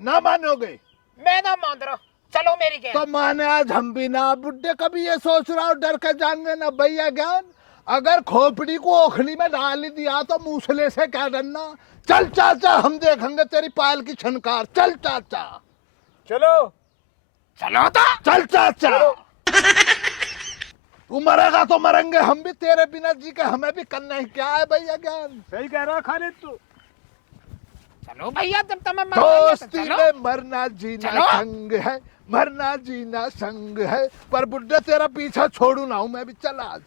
मैं ना मान रहा चलो मेरी तो माने आज हम भी ना बुड्ढे कभी ये सोच रहा हूँ डर के जान गए ना भैया ज्ञान अगर खोपड़ी को ओखली में डाल ही दिया तो मूसले से क्या डरना। चल चाचा, हम देखेंगे तेरी पायल की छनकार। चल चाचा, चलो चलो तो चल चाचा। तू मरेगा तो मरेंगे हम भी, तेरे बिना जी के हमें भी करना है। क्या है भैया ज्ञान? सही कह रहा खालिद तू। चलो भैया, जब तुम्हें मर गई है तो दोस्ती चलो। में मरना जीना चलो। संग है, मरना जीना संग है। पर बुड्ढे तेरा पीछा छोड़ू ना हूं मैं भी। चल आज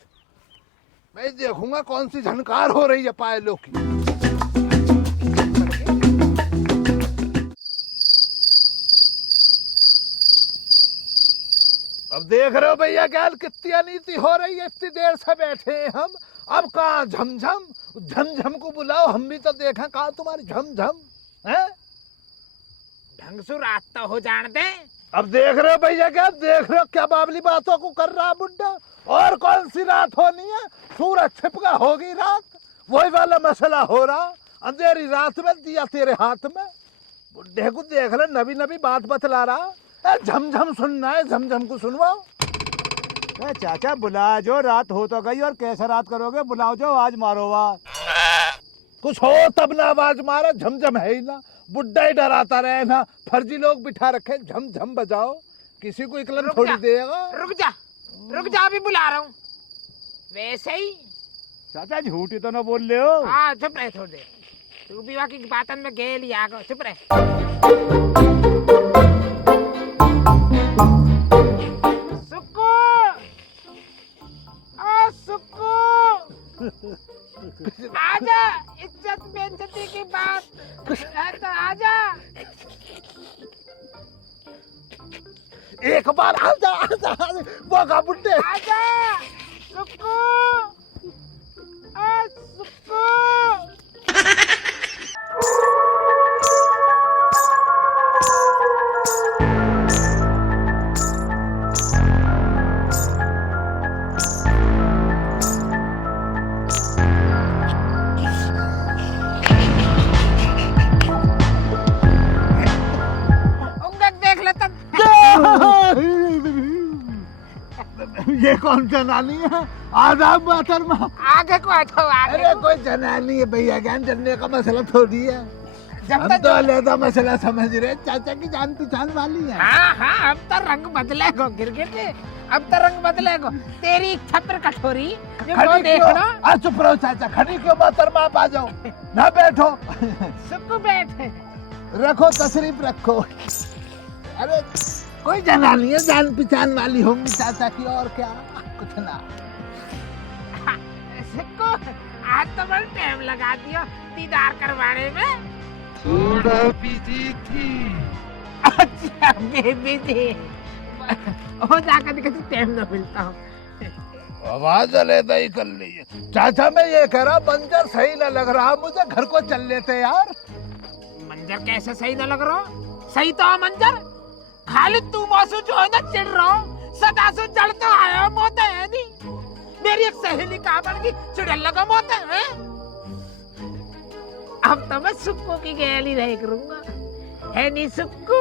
मैं देखूंगा कौन सी झनकार हो रही है पायलों की। अब देख रहे हो भैया ज्ञान कितनी अनीति हो रही है। इतनी देर से बैठे हैं हम, अब कहाँ झमझम? झमझम को बुलाओ, हम भी तो देखें कहाँ तुम्हारी झमझम है। ढंग से रात तो हो जान दे। अब देख रहे हो भैया क्या, देख रहे हो क्या बाबली बातों को कर रहा बुड्ढा। और कौन सी रात होनी है? सूरज छिपका होगी रात, वही वाला मसला हो रहा। अंधेरी रात में दिया तेरे हाथ में। बुड्ढे को देख रहे, नबी नबी बात बतला रहा। झमझम सुनना है, झमझम को सुनवाओ। चाचा बुला जो, रात हो तो गई और कैसे रात करोगे? बुलाओ जो, आवाज मारो वाह। कुछ हो तब ना आवाज मारा, झमझम है ही ना। बुड्ढा ही डराता रहे ना, फर्जी लोग बिठा रखे। झमझम बजाओ, किसी को इकलन रुक थोड़ी जा, देगा। रुक जा, अभी बुला रहा हूँ। वैसे ही चाचा झूठी तो ना बोल रहे हो। हाँ, चुप रहे थोड़ी देर। तू भी वाकई बातन में गेल ही आगो, चुप रहे। सुक्कू, ओ सुक्कू, आजा। इज्जत बेइज्जती की बात है तो आजा। एक बार आजा आजा, बोगा बुड्ढे। आजा सुक्कू, ओ सुक्कू। ये कौन जनानी है? आदाब मोहतरमा। आगे को हटो, आगे अरे को। कोई जनानी है भैया, ज्ञान जनने का मसला थोड़ी है। जब हम तक तो अलग मसला समझ रहे। चाचा की जान पहचान वाली है। हाँ, अब तो रंग बदलेगो गिरगिट। अब तो रंग बदलेगो। तेरी इच्छा पर कठोरी जो वो खड़ी देख क्यों? लो। आ चुप रहो चाचा, खड़ी क्यों मोहतरमा? आप आ जाओ ना, बैठो। सुक्कू बैठ। रखो तशरीफ रखो। अरे कोई जनानी है, जान पहचान वाली होंगी चाचा की, और क्या कुछ ना। सुक्कू, आज तो बड़ा टाइम लगा दियो दीदार करवाने में। थोड़ा बिजी थी। अच्छा, बेबी थी। हो जाकर किसी टाइम न मिलता हूँ। आवाज अलग ही कर ली है। चाचा मैं ये कह रहा, मंजर सही न लग रहा मुझे, घर को चल लेते यार। मंजर कैसे सही न लग रहा? सही तो है मंजर। खाली तू मौसू जो है ना चिढ़ रहा हूँ, सदा से चढ़ तो आया मोता है नहीं। मेरी एक सहेली कहा बन गई चिड़ल लगा मोता है। अब तो मैं सुक्कू की गैली रह करूंगा, है नहीं सुक्कू?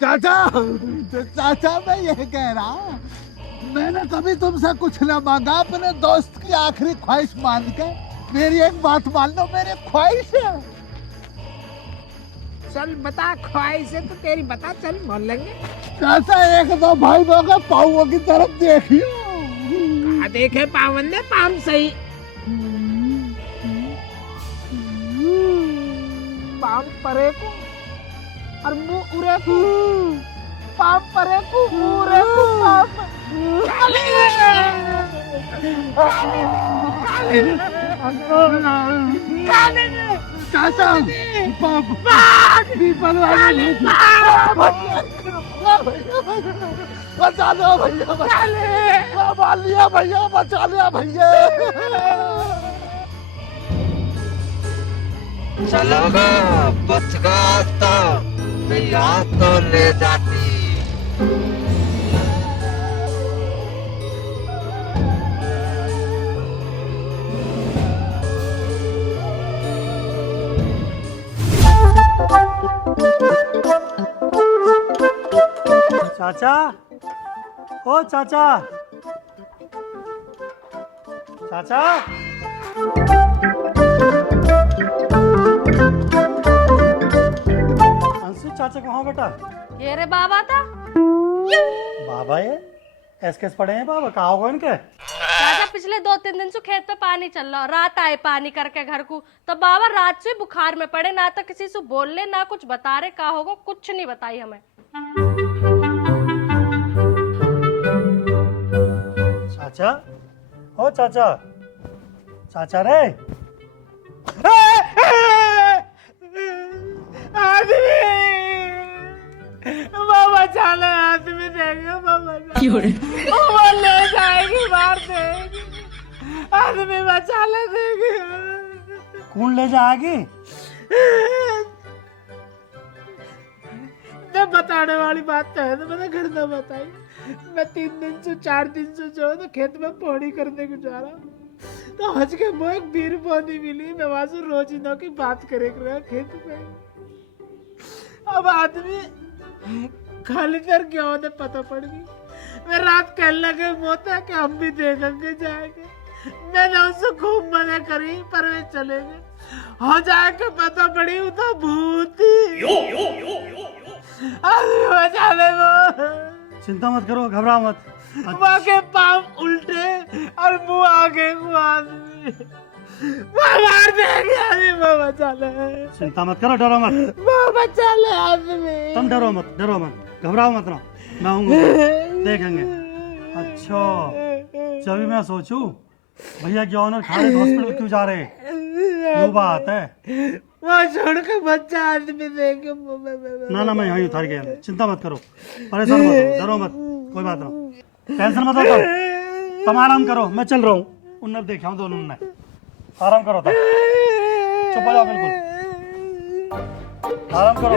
चाचा, चाचा मैं ये कह रहा, मैंने कभी तुमसे कुछ न मांगा। अपने दोस्त की आखिरी ख्वाहिश मान के मेरी एक बात मान लो, मेरी ख्वाहिश है। चल बता, ख्वाहिश है तो तेरी बता, चल मान लेंगे। चाचा एक दो भाई लोग पाओ की तरफ देखियो। देखे पावन ने पाम सही। पाम परे को और मुंह उरे को। पाम परे को, उरे को पाम। चाचा पीपल वाले बचा लो भैया, बचा लिया भैया, बचा लिया भैया। चलोगा बच गया तो याद तो ले जाती। चाचा, ओ चाचा, चाचा अंशु चाचा कहाँ बेटा? ये रे बाबा था। बाबा ये एसकेस पड़े हैं बाबा, कहा होगा इनके? राजा पिछले 2-3 दिन से खेत पे पानी चल रहा, रात आए पानी करके घर को, तो बाबा रात से बुखार में पड़े, ना तो किसी से बोल ले ना कुछ बता रहे, कहा होगा कुछ नहीं बताई हमें। चाचा, ओ चाचा, चाचा रे, बाबा चाले आदमी देंगे, बाबा वो ले जाएगी, मार देगी, आदमी बचा ले देगी। कौन ले जाएगी? जब बताने वाली बात तो है तो मैंने घर ना बताई। मैं 3 दिन से 4 दिन से जो है तो खेत में पौड़ी करने को जा रहा, तो हज के वो एक बीर पौधी मिली, मैं वहां से रोजिनों की बात करे रहा खेत में। अब आदमी खाली कर क्या होने पता पड़ गई। मैं रात कहने लगे मोता कि हम भी देखेंगे जाएंगे। मैंने उससे खूब मना करी पर वे चले गए। हो जाएगा पता पड़ी वो तो भूत आदमी बचा ले वो। चिंता मत करो, घबराओ मत। माँ के पाँव उल्टे और मुंह आगे को आदमी मार देंगे, आदमी वो बचा ले। चिंता मत करो, डरो मत, वो बचा ले आदमी। तुम डरो मत, घबराओ मत ना, मैं आऊंगा, देखेंगे। अच्छा, जब मैं सोचूं भैया की ऑनर खालिद हॉस्पिटल क्यों जा रहे, वो बात है। वो छोड़ के बच्चा आदमी देखे। ना मैं यहीं उतर गया, चिंता मत करो, परेशान मत हो, डरो मत, कोई बात ना, टेंशन मत लो, तुम आराम करो, मैं चल रहा हूँ। उन्नर देखा हूँ दोनों ने, आराम करो, तुम चुप हो जाओ, बिल्कुल आराम करो।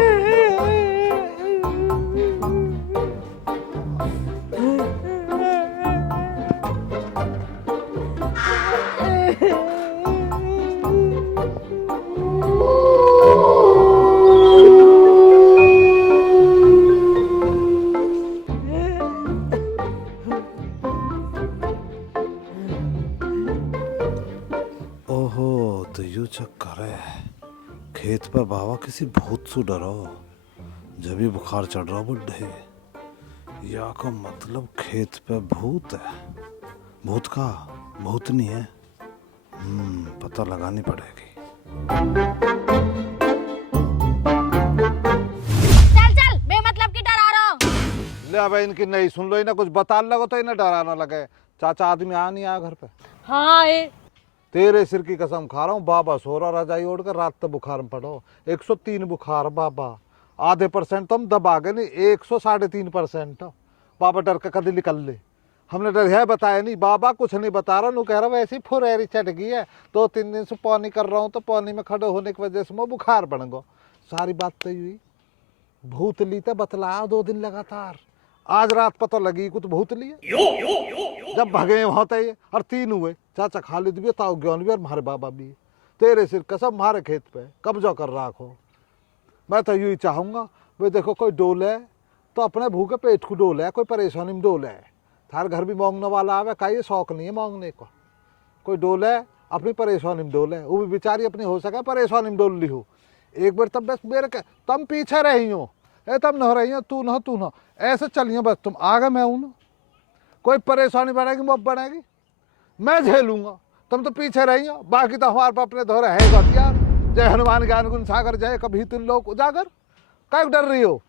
तो यूं चक्कर है, खेत पे बाबा किसी भूत से डरो, जब भी बुखार चढ़ रहा बुढ़े, या का मतलब खेत पे भूत है। भूत का भूत नहीं है, पता लगानी पड़ेगी। चल बेमतलब की डरा रहा हूँ। ले अब इनकी नहीं सुन लो, इन्हें कुछ बता लगो तो इन्हें डराना लगे। चाचा आदमी आ नहीं आया घर पे? हाँ तेरे सिर की कसम खा रहा हूँ, बाबा सो रहा रजाई ओढ़ कर, रात तक बुखार में पड़ो। 103 बुखार बाबा, आधे % तो हम दबा गए, नहीं 103.5%। बाबा डर के कभी निकल ले, हमने डर है बताया नहीं, बाबा कुछ नहीं बता रहा, कह रहा वैसे ही फुरेरी चढ़ गई है, 2-3 दिन से पानी कर रहा हूँ, तो पानी में खड़े होने की वजह से मैं बुखार बढ़ गो। सारी बात तो हुई, भूत ली तो बतलाया 2 दिन लगातार, आज रात पता लगी कुछ भूत लिए, जब भगे वहां तय और 3 हुए। चाचा खालिद भी, ताऊ ज्ञान भी और हमारे बाबा भी। तेरे सिर कसम हमारे खेत पे कब्जा कर रखो। मैं तो यूँ ही चाहूँगा, वे देखो कोई डोल है तो अपने भूखे पेट को डोल है, कोई परेशानी में डोल है। थारे घर भी मांगने वाला आवे, का ये शौक नहीं है मांगने को, कोई डोल है अपनी परेशानी में डोल है, वो भी बेचारी अपनी हो सके परेशानी में डोल ली हो। एक बार तब बस मेरे के तुम पीछे रही हो, तब न रही हो, तू न ऐसे चलिए, बस तुम आगे मैं हूँ ना, कोई परेशानी बढ़ेगी वो बढ़ेगी, मैं झेलूंगा, तुम तो पीछे रही हो। बाकी तो हमारे पास अपने धोरे है यार, जय हनुमान ज्ञान गुण सागर जय, कभी तुम लोग उजागर क्या डर रही हो?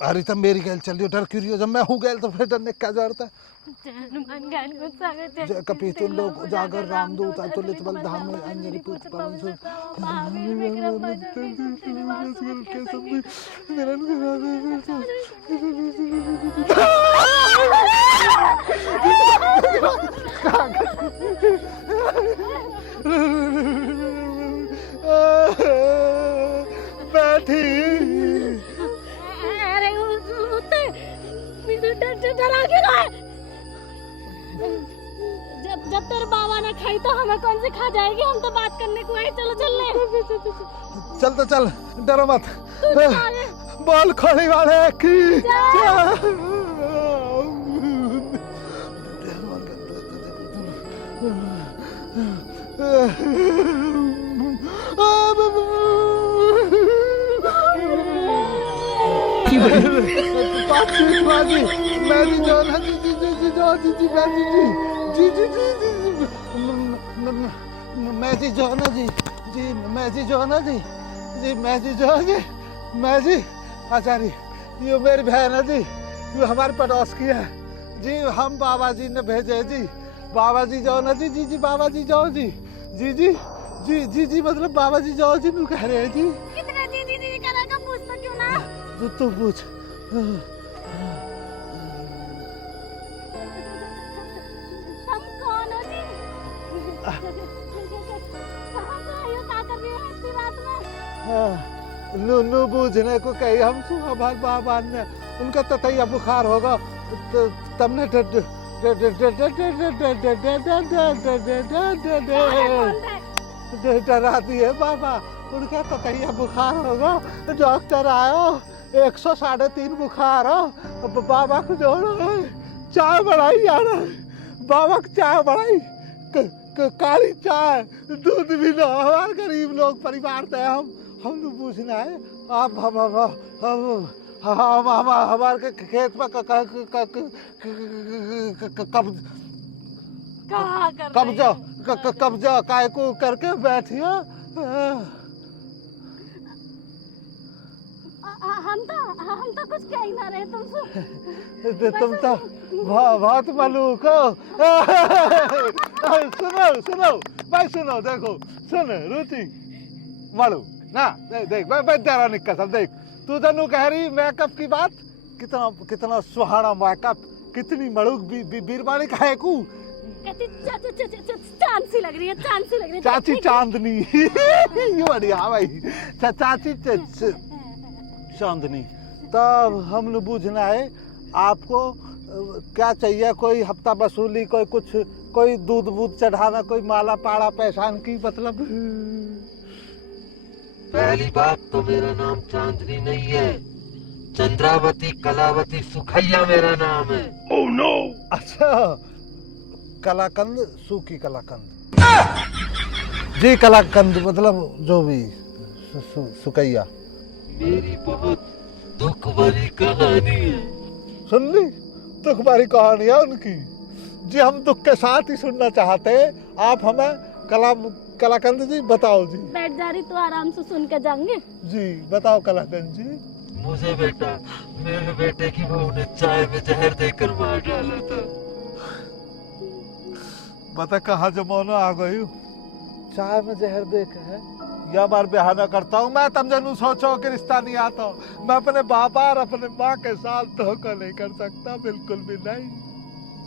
अरे तब मेरी गैल चल रही हो, डर क्यों रही हो? जब मैं हूँ गैल तो फिर डरने क्या जरूरत है? जय कपी तुम लोग उजागर रामदूत अतुलित बल धाम में अंजलि पुत पवन सुत बैठी। अरे डरा क्यों रहा है? जब तेरे बाबा ने खाई तो हमें कौन सी खा जाएगी? हम तो बात करने को आए, चलो चल ले। चल तो चल, डरो मत, बोल खोली वाले की माजी मैं जी जो ना जी जी जी जी जो जी जी मैं जी जी जी जी जी मैं जी जो ना जी मैं जी जो ना जी मैं जी जो जी मैं जी आचार्य ये मेरी बहन है जी, ये हमारे पड़ोस की है जी। हम बाबा जी ने भेजे जी, बाबा जी जाओ ना जी जी जी बाबा जी जाओ जी जी जी जी जी जी मतलब बाबा जी जाओ जी कह रहे हैं जी। कितने जी जी जी करेगा, पूछ तो क्यों ना। तू पूछ। तुम कौन हो जी? कहाँ से आए हो, क्या कर रही हो इतनी रात में? नू बूझने को कही हम सुबह बाबा ने उनका ततैया बुखार होगा तमने डरा दिए बाबा, उनका ततैया बुखार होगा। डॉक्टर आयो 103 बुखार हो बाबा को जोड़ो चाय बढ़ाई यार, बाबा को चाय बढ़ाई काली चाय दूध भी लो। हमारे गरीब लोग परिवार थे हम तो पूछना है आप हम हमारे खेत में कब्जा काय को करके बैठियो। हम तो कुछ कह ही ना रहे तुमसे। तुम तो बहुत मलूक हो। सुनो भाई सुनो, देखो सुन रुचि मलूक ना देख मैं तेरा निक्का सब देख, तू तनु कह रही मेकअप की बात, कितना सुहाना मेकअप, कितनी मलूक बीरबानी काहे को चांद सी लग रही है, चांद सी लग रही है चाची चांदनी। ये बढ़िया भाई चाची चांदनी। तब हमने पूछना है आपको क्या चाहिए, कोई हफ्ता वसूली, कोई कुछ, कोई दूध चढ़ाना, कोई माला पाड़ा पहचान की मतलब। पहली बात तो मेरा नाम चांदनी नहीं है, चंद्रावती कलावती सुखैया मेरा नाम है। Oh no. अच्छा कलाकंद, सूखी कलाकंद जी, कलाकंद मतलब जो भी सुखैया। मेरी बहुत दुख भरी कहानी है। सुन ली दुख भरी कहानी है उनकी जी, हम दुख के साथ ही सुनना चाहते हैं। आप हमें कलाकंद जी बताओ जी। बैठ जा रही तो आराम से सुन के जाएंगे जी, बताओ कलाकंद जी। मुझे बेटा, मेरे बेटे की बहू ने चाय में जहर देकर मार डाला था। बता कहाँ जमाना आ गई, चाय में जहर देकर है। या बार बहाना करता हूँ मैं, तब जनू सोचो कि रिश्ता नहीं आता। मैं अपने बाबा और अपने माँ के साथ धोखा नहीं कर सकता, बिल्कुल भी नहीं।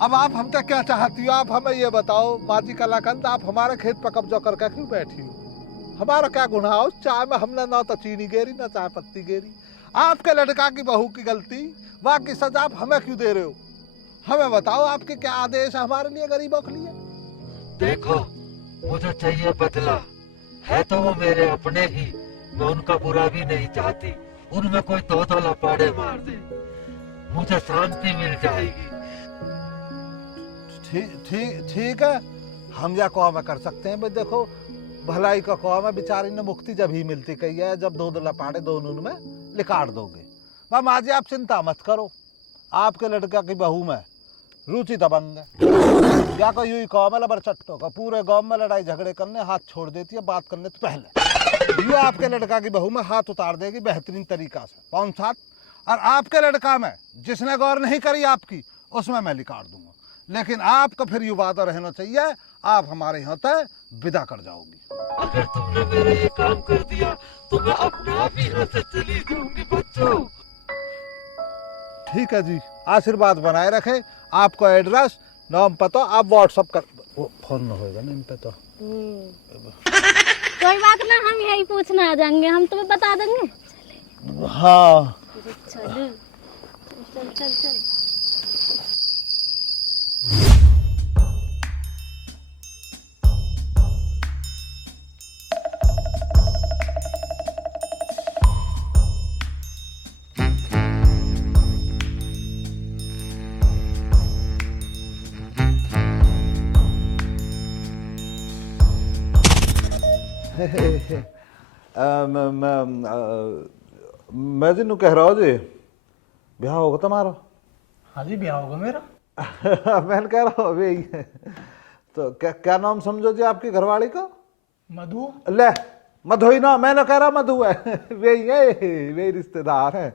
अब आप हमसे क्या चाहती हो, आप हमें ये बताओ माजी कलाकंद, आप हमारे खेत पर कब्जा करके क्यों बैठी हो? हमारा क्या गुनाह हो? चाय में हमने ना तो चीनी गेरी ना चाय पत्ती गेरी। आपके लड़का की बहू की गलती, वहाँ की सजा आप हमें क्यों दे रहे हो? हमें बताओ आपके क्या आदेश है हमारे लिए, गरीबों के लिए? देखो मुझे चाहिए बदला, है तो वो मेरे अपने ही, मैं उनका बुरा भी नहीं चाहती। उनमें कोई दो लपाड़े मार दे, मुझे शांति मिल जाएगी। ठीक है, हम या कौम कर सकते हैं भाई। देखो भलाई का कौम है, बेचारी ने मुक्ति जब ही मिलती कही है जब दो लपाड़े दोनों में लिकाट दोगे। मैं माजी आप चिंता मत करो, आपके लड़का की बहू में रुचि दबंग है या कोई यूं कौम है लबर चट्टों का, पूरे गांव में लड़ाई झगड़े करने हाथ छोड़ देती है, बात करने तो पहले यूं आपके लड़का की बहू में हाथ उतार देगी बेहतरीन तरीका से, पाँव साथ। और आपके लड़का में जिसने गौर नहीं करी आपकी, उसमें मैं लिकाट दूंगा। लेकिन आपको फिर ये वादा रहना चाहिए, आप हमारे यहाँ तक विदा कर जाओगी। अगर तुमने मेरा ये काम कर दिया तो मैं अपने आप ही यहाँ से चली जाऊंगी बच्चों। ठीक है जी, आशीर्वाद बनाए रखे। आपको एड्रेस नाम पता आप व्हाट्सअप कर, फोन में होगा ना इन पे तो। कोई बात ना, हम यही पूछना आ जाएंगे, हम तुम्हें बता देंगे। हाँ चल चल चल चल। मैं जी कह रहा हूँ जी, ब्याह होगा तुम्हारा? हाँ जी ब्याह होगा मेरा। मैं कह रहा हूँ अभी यही है। तो क्या क्या नाम समझो जी आपकी घरवाली को? मधु। ले मधु ही ना, मैंने कह रहा मधु है। वे है वे रिश्तेदार है,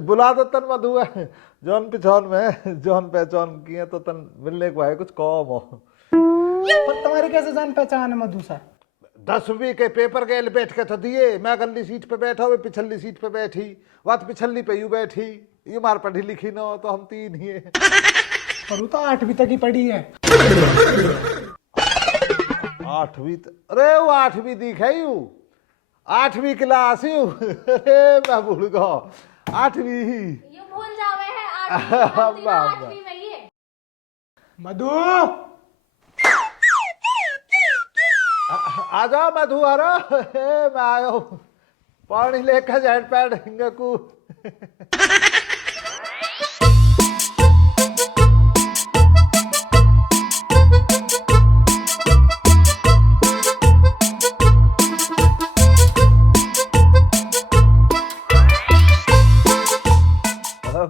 बुला दो तन मधु है। जौन पिछौन में जौन पहचान किए तो तन मिलने को है कुछ कम हो। पर तुम्हारी कैसे जान पहचान है मधु सा? 10वीं के पेपर के बैठ के तो दिए, मैं अगली सीट पे बैठा, वे पिछली सीट पे बैठी, बात पिछली पे यू बैठी, यू मार पढ़ी लिखी ना हो तो हम 3 ही है। पर वो तो 8वीं तक ही पढ़ी है। 8वीं? अरे वो 8वीं दिखे यू, 8वीं क्लास यू। अरे मैं भूल गया 8वीं ही। ये भूल जावे है 8वीं में ही है। मधु आ जाओ मधु, अरे मैं आयो, पानी लेकर जेट पैड हिंगे को।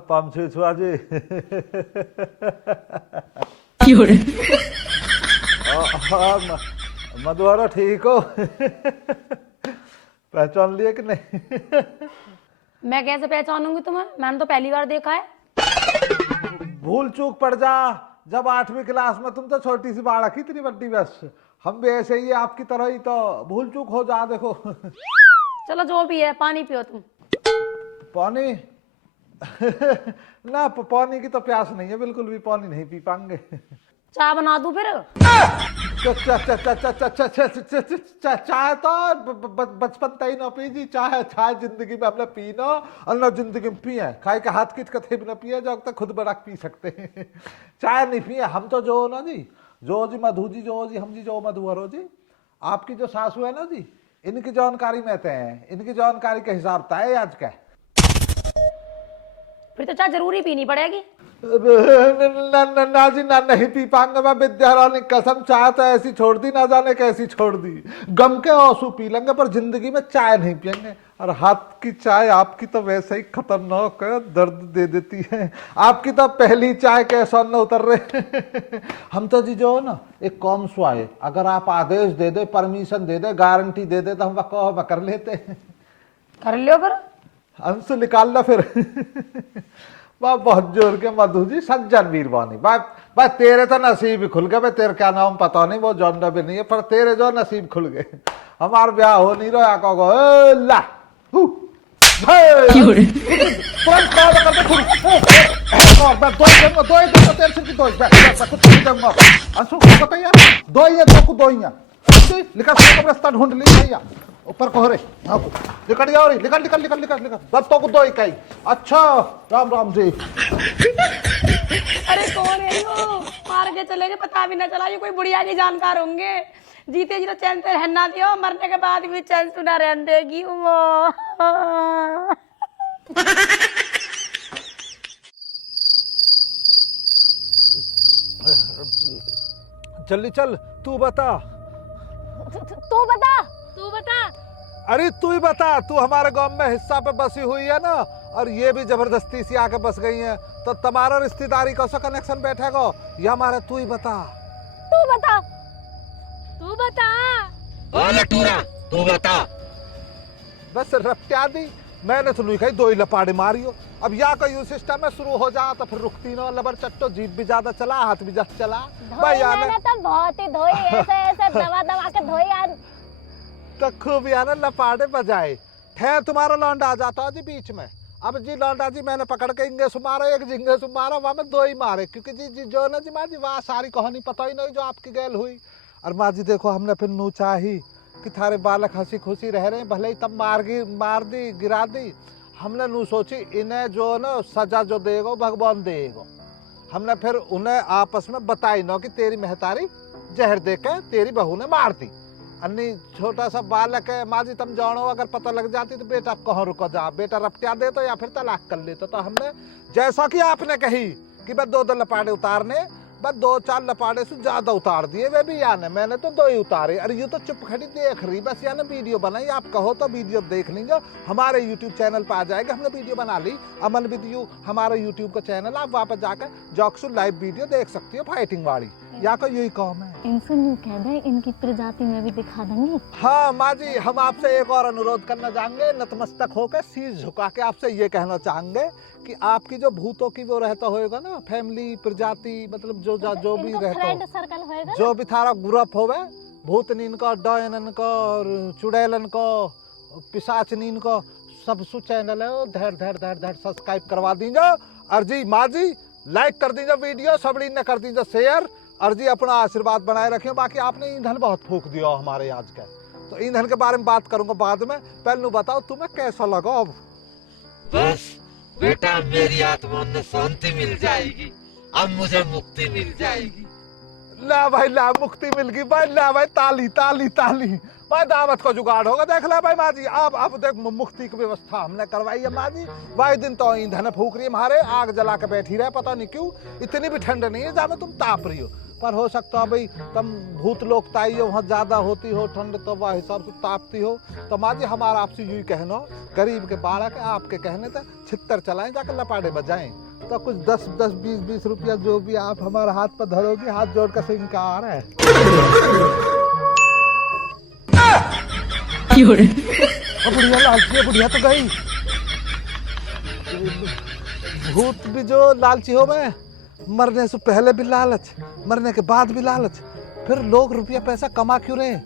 पंप छुआ जी। मधुआरा ठीक हो? पहचान लिए कि नहीं? मैं कैसे पहचानूंगी तुम्हें? मैंने तो पहली बार देखा है। भूल चूक पड़ जा, जब 8वीं क्लास में तुम तो छोटी सी बालक ही, इतनी बड़ी बस हम भी ऐसे ही आपकी तरह ही, तो भूल चूक हो जा। देखो चलो जो भी है, पानी पियो तुम। पानी? ना पानी की तो प्यास नहीं है, बिल्कुल भी पानी नहीं पी पाएंगे। चाय बना दूं फिर? चाय तो बचपन तई ना पी जी, चाय चाय जिंदगी में हमने पी ना, और ना जिंदगी में पिए, खाई के हाथ किट कथे भी ना पिए, जो तक खुद बड़ा पी सकते हैं। चाय नहीं पिए हम तो, जो ना जी, जो जी मधु जी, जो जी हम जी, जो मधु हरो जी, आपकी जो सासू है ना जी, इनकी जानकारी में हैं, इनकी जानकारी के हिसाब तय आज का। फिर तो चाय जरूरी पीनी पड़ेगी। ना जी ना, नहीं पी पाऊंगा मैं, विद्यारानी कसम, चाय तो ऐसी छोड़ दी, ना जाने कैसी छोड़ दी। गम के आंसू पी लेंगे पर जिंदगी में चाय नहीं पियेंगे। और हाथ की चाय आपकी तो वैसे ही खतरनाक है, दर्द दे देती है। आपकी तो पहली चाय कैसा न उतर रहे। हम तो जी जो ना एक कॉम स्वाए, अगर आप आदेश दे दे, परमिशन दे दे, गारंटी दे दे, तो हम वह कर लेते। कर लियो फिर, अंशु निकाल लो फिर। बहुत जोर के मधु जी, सज्जन वीरवानी भाई, तेरे तो नसीब खुल गए। तेरे क्या नाम पता नहीं, वो जॉन भी नहीं है, पर तेरे जो नसीब खुल गए। हमारा ब्याह हो नहीं रहा, कहो ला रास्ता ढूंढ ली भैया, ऊपर कोहरे निकल जाओ, निकल निकल निकल निकल निकल, बस तो दो इकाई। अच्छा राम राम जी। अरे कौन है यो? मार के चले गए, पता भी ना चला। ये कोई बुढ़िया के जानकार होंगे। जीते जी तो चैन से रहना दियो, मरने के बाद भी चैन से ना रहने देगी वो। जल्दी चल, तू बता। तू बता, तू बता। अरे तू ही बता, तू हमारे गांव में हिस्सा पे बसी हुई है ना, और ये भी जबरदस्ती से आके बस गई है, तो तुम्हारा रिश्तेदारी का कनेक्शन बैठेगा ये हमारा? तू ही बता। तू बता, तू बता। तू बता। बस रफ्त्या दी, मैंने तो लिखा 2 ही लपाड़े मारियो। अब या का यू सिस्टम में शुरू हो जा तो फिर रुकती ना, लबर चट्टो, जीप भी ज्यादा चला, हाथ भी ज्यादा चला। भाई मैंने तो बहुत ही धोई, ऐसे ऐसे दबा दबा के धोई यार। तो खूब यार लपाड़े बजाए। ठहर, तुम्हारा लौंडा आ जाता जी बीच में। अब जी लौंडा जी मैंने पकड़ के इंगे सुमारा, एक जिंगे सुमारा, वहां में 2 ही मारे, क्योंकि जी जो ना जी माँ जी वहाँ सारी कहानी पता ही नहीं जो आपकी गैल हुई। और माँ जी देखो, हमने फिर नू चाही कि थारे बालक हंसी खुशी रह रहे हैं, भले ही तब मार दी गिरा दी। हमने नू सोची इन्हें जो ना सजा जो देगा भगवान देगा। हमने फिर उन्हें आपस में बताई ना कि तेरी महतारी जहर देकर तेरी बहू ने मार दी। अन्नी छोटा सा बालक है, माँ जी तुम जानो, अगर पता लग जाती तो बेटा कहाँ रुको जा, बेटा रफ्त्या दे तो या फिर तलाक कर लेते। तो हमने जैसा कि आपने कही कि बस 2 लपाटे उतारने, बस 2-4 लपाड़े से ज्यादा उतार दिए वे भी याने, मैंने तो 2 ही उतारे। अरे ये तो चुप खड़ी देख रही बस याने वीडियो बनाई, आप कहो तो वीडियो देख लीजिए, हमारे यूट्यूब चैनल पर आ जाएगा, हमने वीडियो बना ली अमन विद यू, हमारा यूट्यूब का चैनल, आप वापस जाकर जॉक्सु लाइव वीडियो देख सकती हो फाइटिंग वाली, या को यही काम है। इनसे यूं कह दे इनकी प्रजाति में भी दिखा देंगे। हाँ माँ जी, हम आपसे एक और अनुरोध करना चाहेंगे, नतमस्तक होकर शीश झुका के आपसे ये कहना चाहेंगे कि आपकी जो भूतों की वो रहता होगा ना, फैमिली प्रजाति, मतलब जो भी रहता हो, सर्कल होएगा, जो भी थारा ग्रुप होवे, भूतनीन का, डॉयनन का, और चुड़ैलन का, पिशाचनीन का, सब सु चैनल है वो धैर सब्सक्राइब करवा दीजिए। और जी माँ जी लाइक कर दीजिए वीडियो, सबड़ी ने कर दीजिए शेयर, और जी अपना आशीर्वाद बनाए रखिए। बाकी आपने ईंधन बहुत फूक दिया हमारे आज का, तो ईंधन के बारे में बात करूंगा बाद में, पहले बताओ तुम्हें कैसा लगा। अब बस बेटा मेरी आत्मा में शांति मिल जाएगी, अब मुझे मुक्ति मिल जाएगी। ला भाई ला, मुक्ति मिल गई भाई, ला भाई ताली ताली ताली भाई, दावत को जुगाड़ होगा देख ला भाई माँ जी। अब देख मुक्ति की व्यवस्था हमने करवाई है माँ जी। भाई दिन तो ईंधन फूक रही है हमारे, आग जला के बैठी रहे, पता नहीं क्यों, इतनी भी ठंड नहीं है जहाँ तुम ताप रही हो, पर हो सकता है भाई तुम भूत लोकताई हो, वहाँ ज्यादा होती हो ठंड, तो वह हिसाब से तापती हो। तो माँ जी हमारा आपसे यही कहना, गरीब के बालक आपके कहने तक छितर चलाएं, जाकर लपाड़े बजाएं, तो कुछ 10-10, 20-20 रुपया जो भी आप हमारे हाथ पर धरोगे, हाथ जोड़ कर स्वीकार है। बुढ़िया लालची, बुढ़िया तो गई, भूत भी जो लालची हो, मैं मरने से पहले भी लालच, मरने के बाद भी लालच, फिर लोग रुपया पैसा कमा क्यों रहे?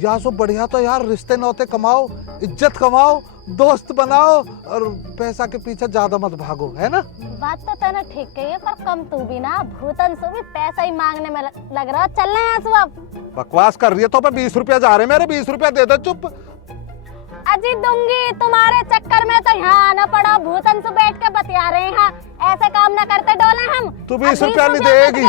या सो बढ़िया तो यार रिश्ते नाते कमाओ, इज्जत कमाओ, दोस्त बनाओ, और पैसा के पीछे ज्यादा मत भागो, है ना? बात तो तने ठीक कही है, पर कम तू भी ना, भूतन से भी पैसा ही मांगने में लग रहा है। चलना है यहाँ से अब। बकवास कर रही है तो 20 रुपया जा रहे, मेरे 20 रुपया दे दे, चुप। अजी दूंगी, तुम्हारे चक्कर में तो यहाँ आना पड़ा, भूतन से बैठ के बतिया रहे हैं, ऐसे काम ना करते डोले हम। तू 20 रुपया नहीं देगी।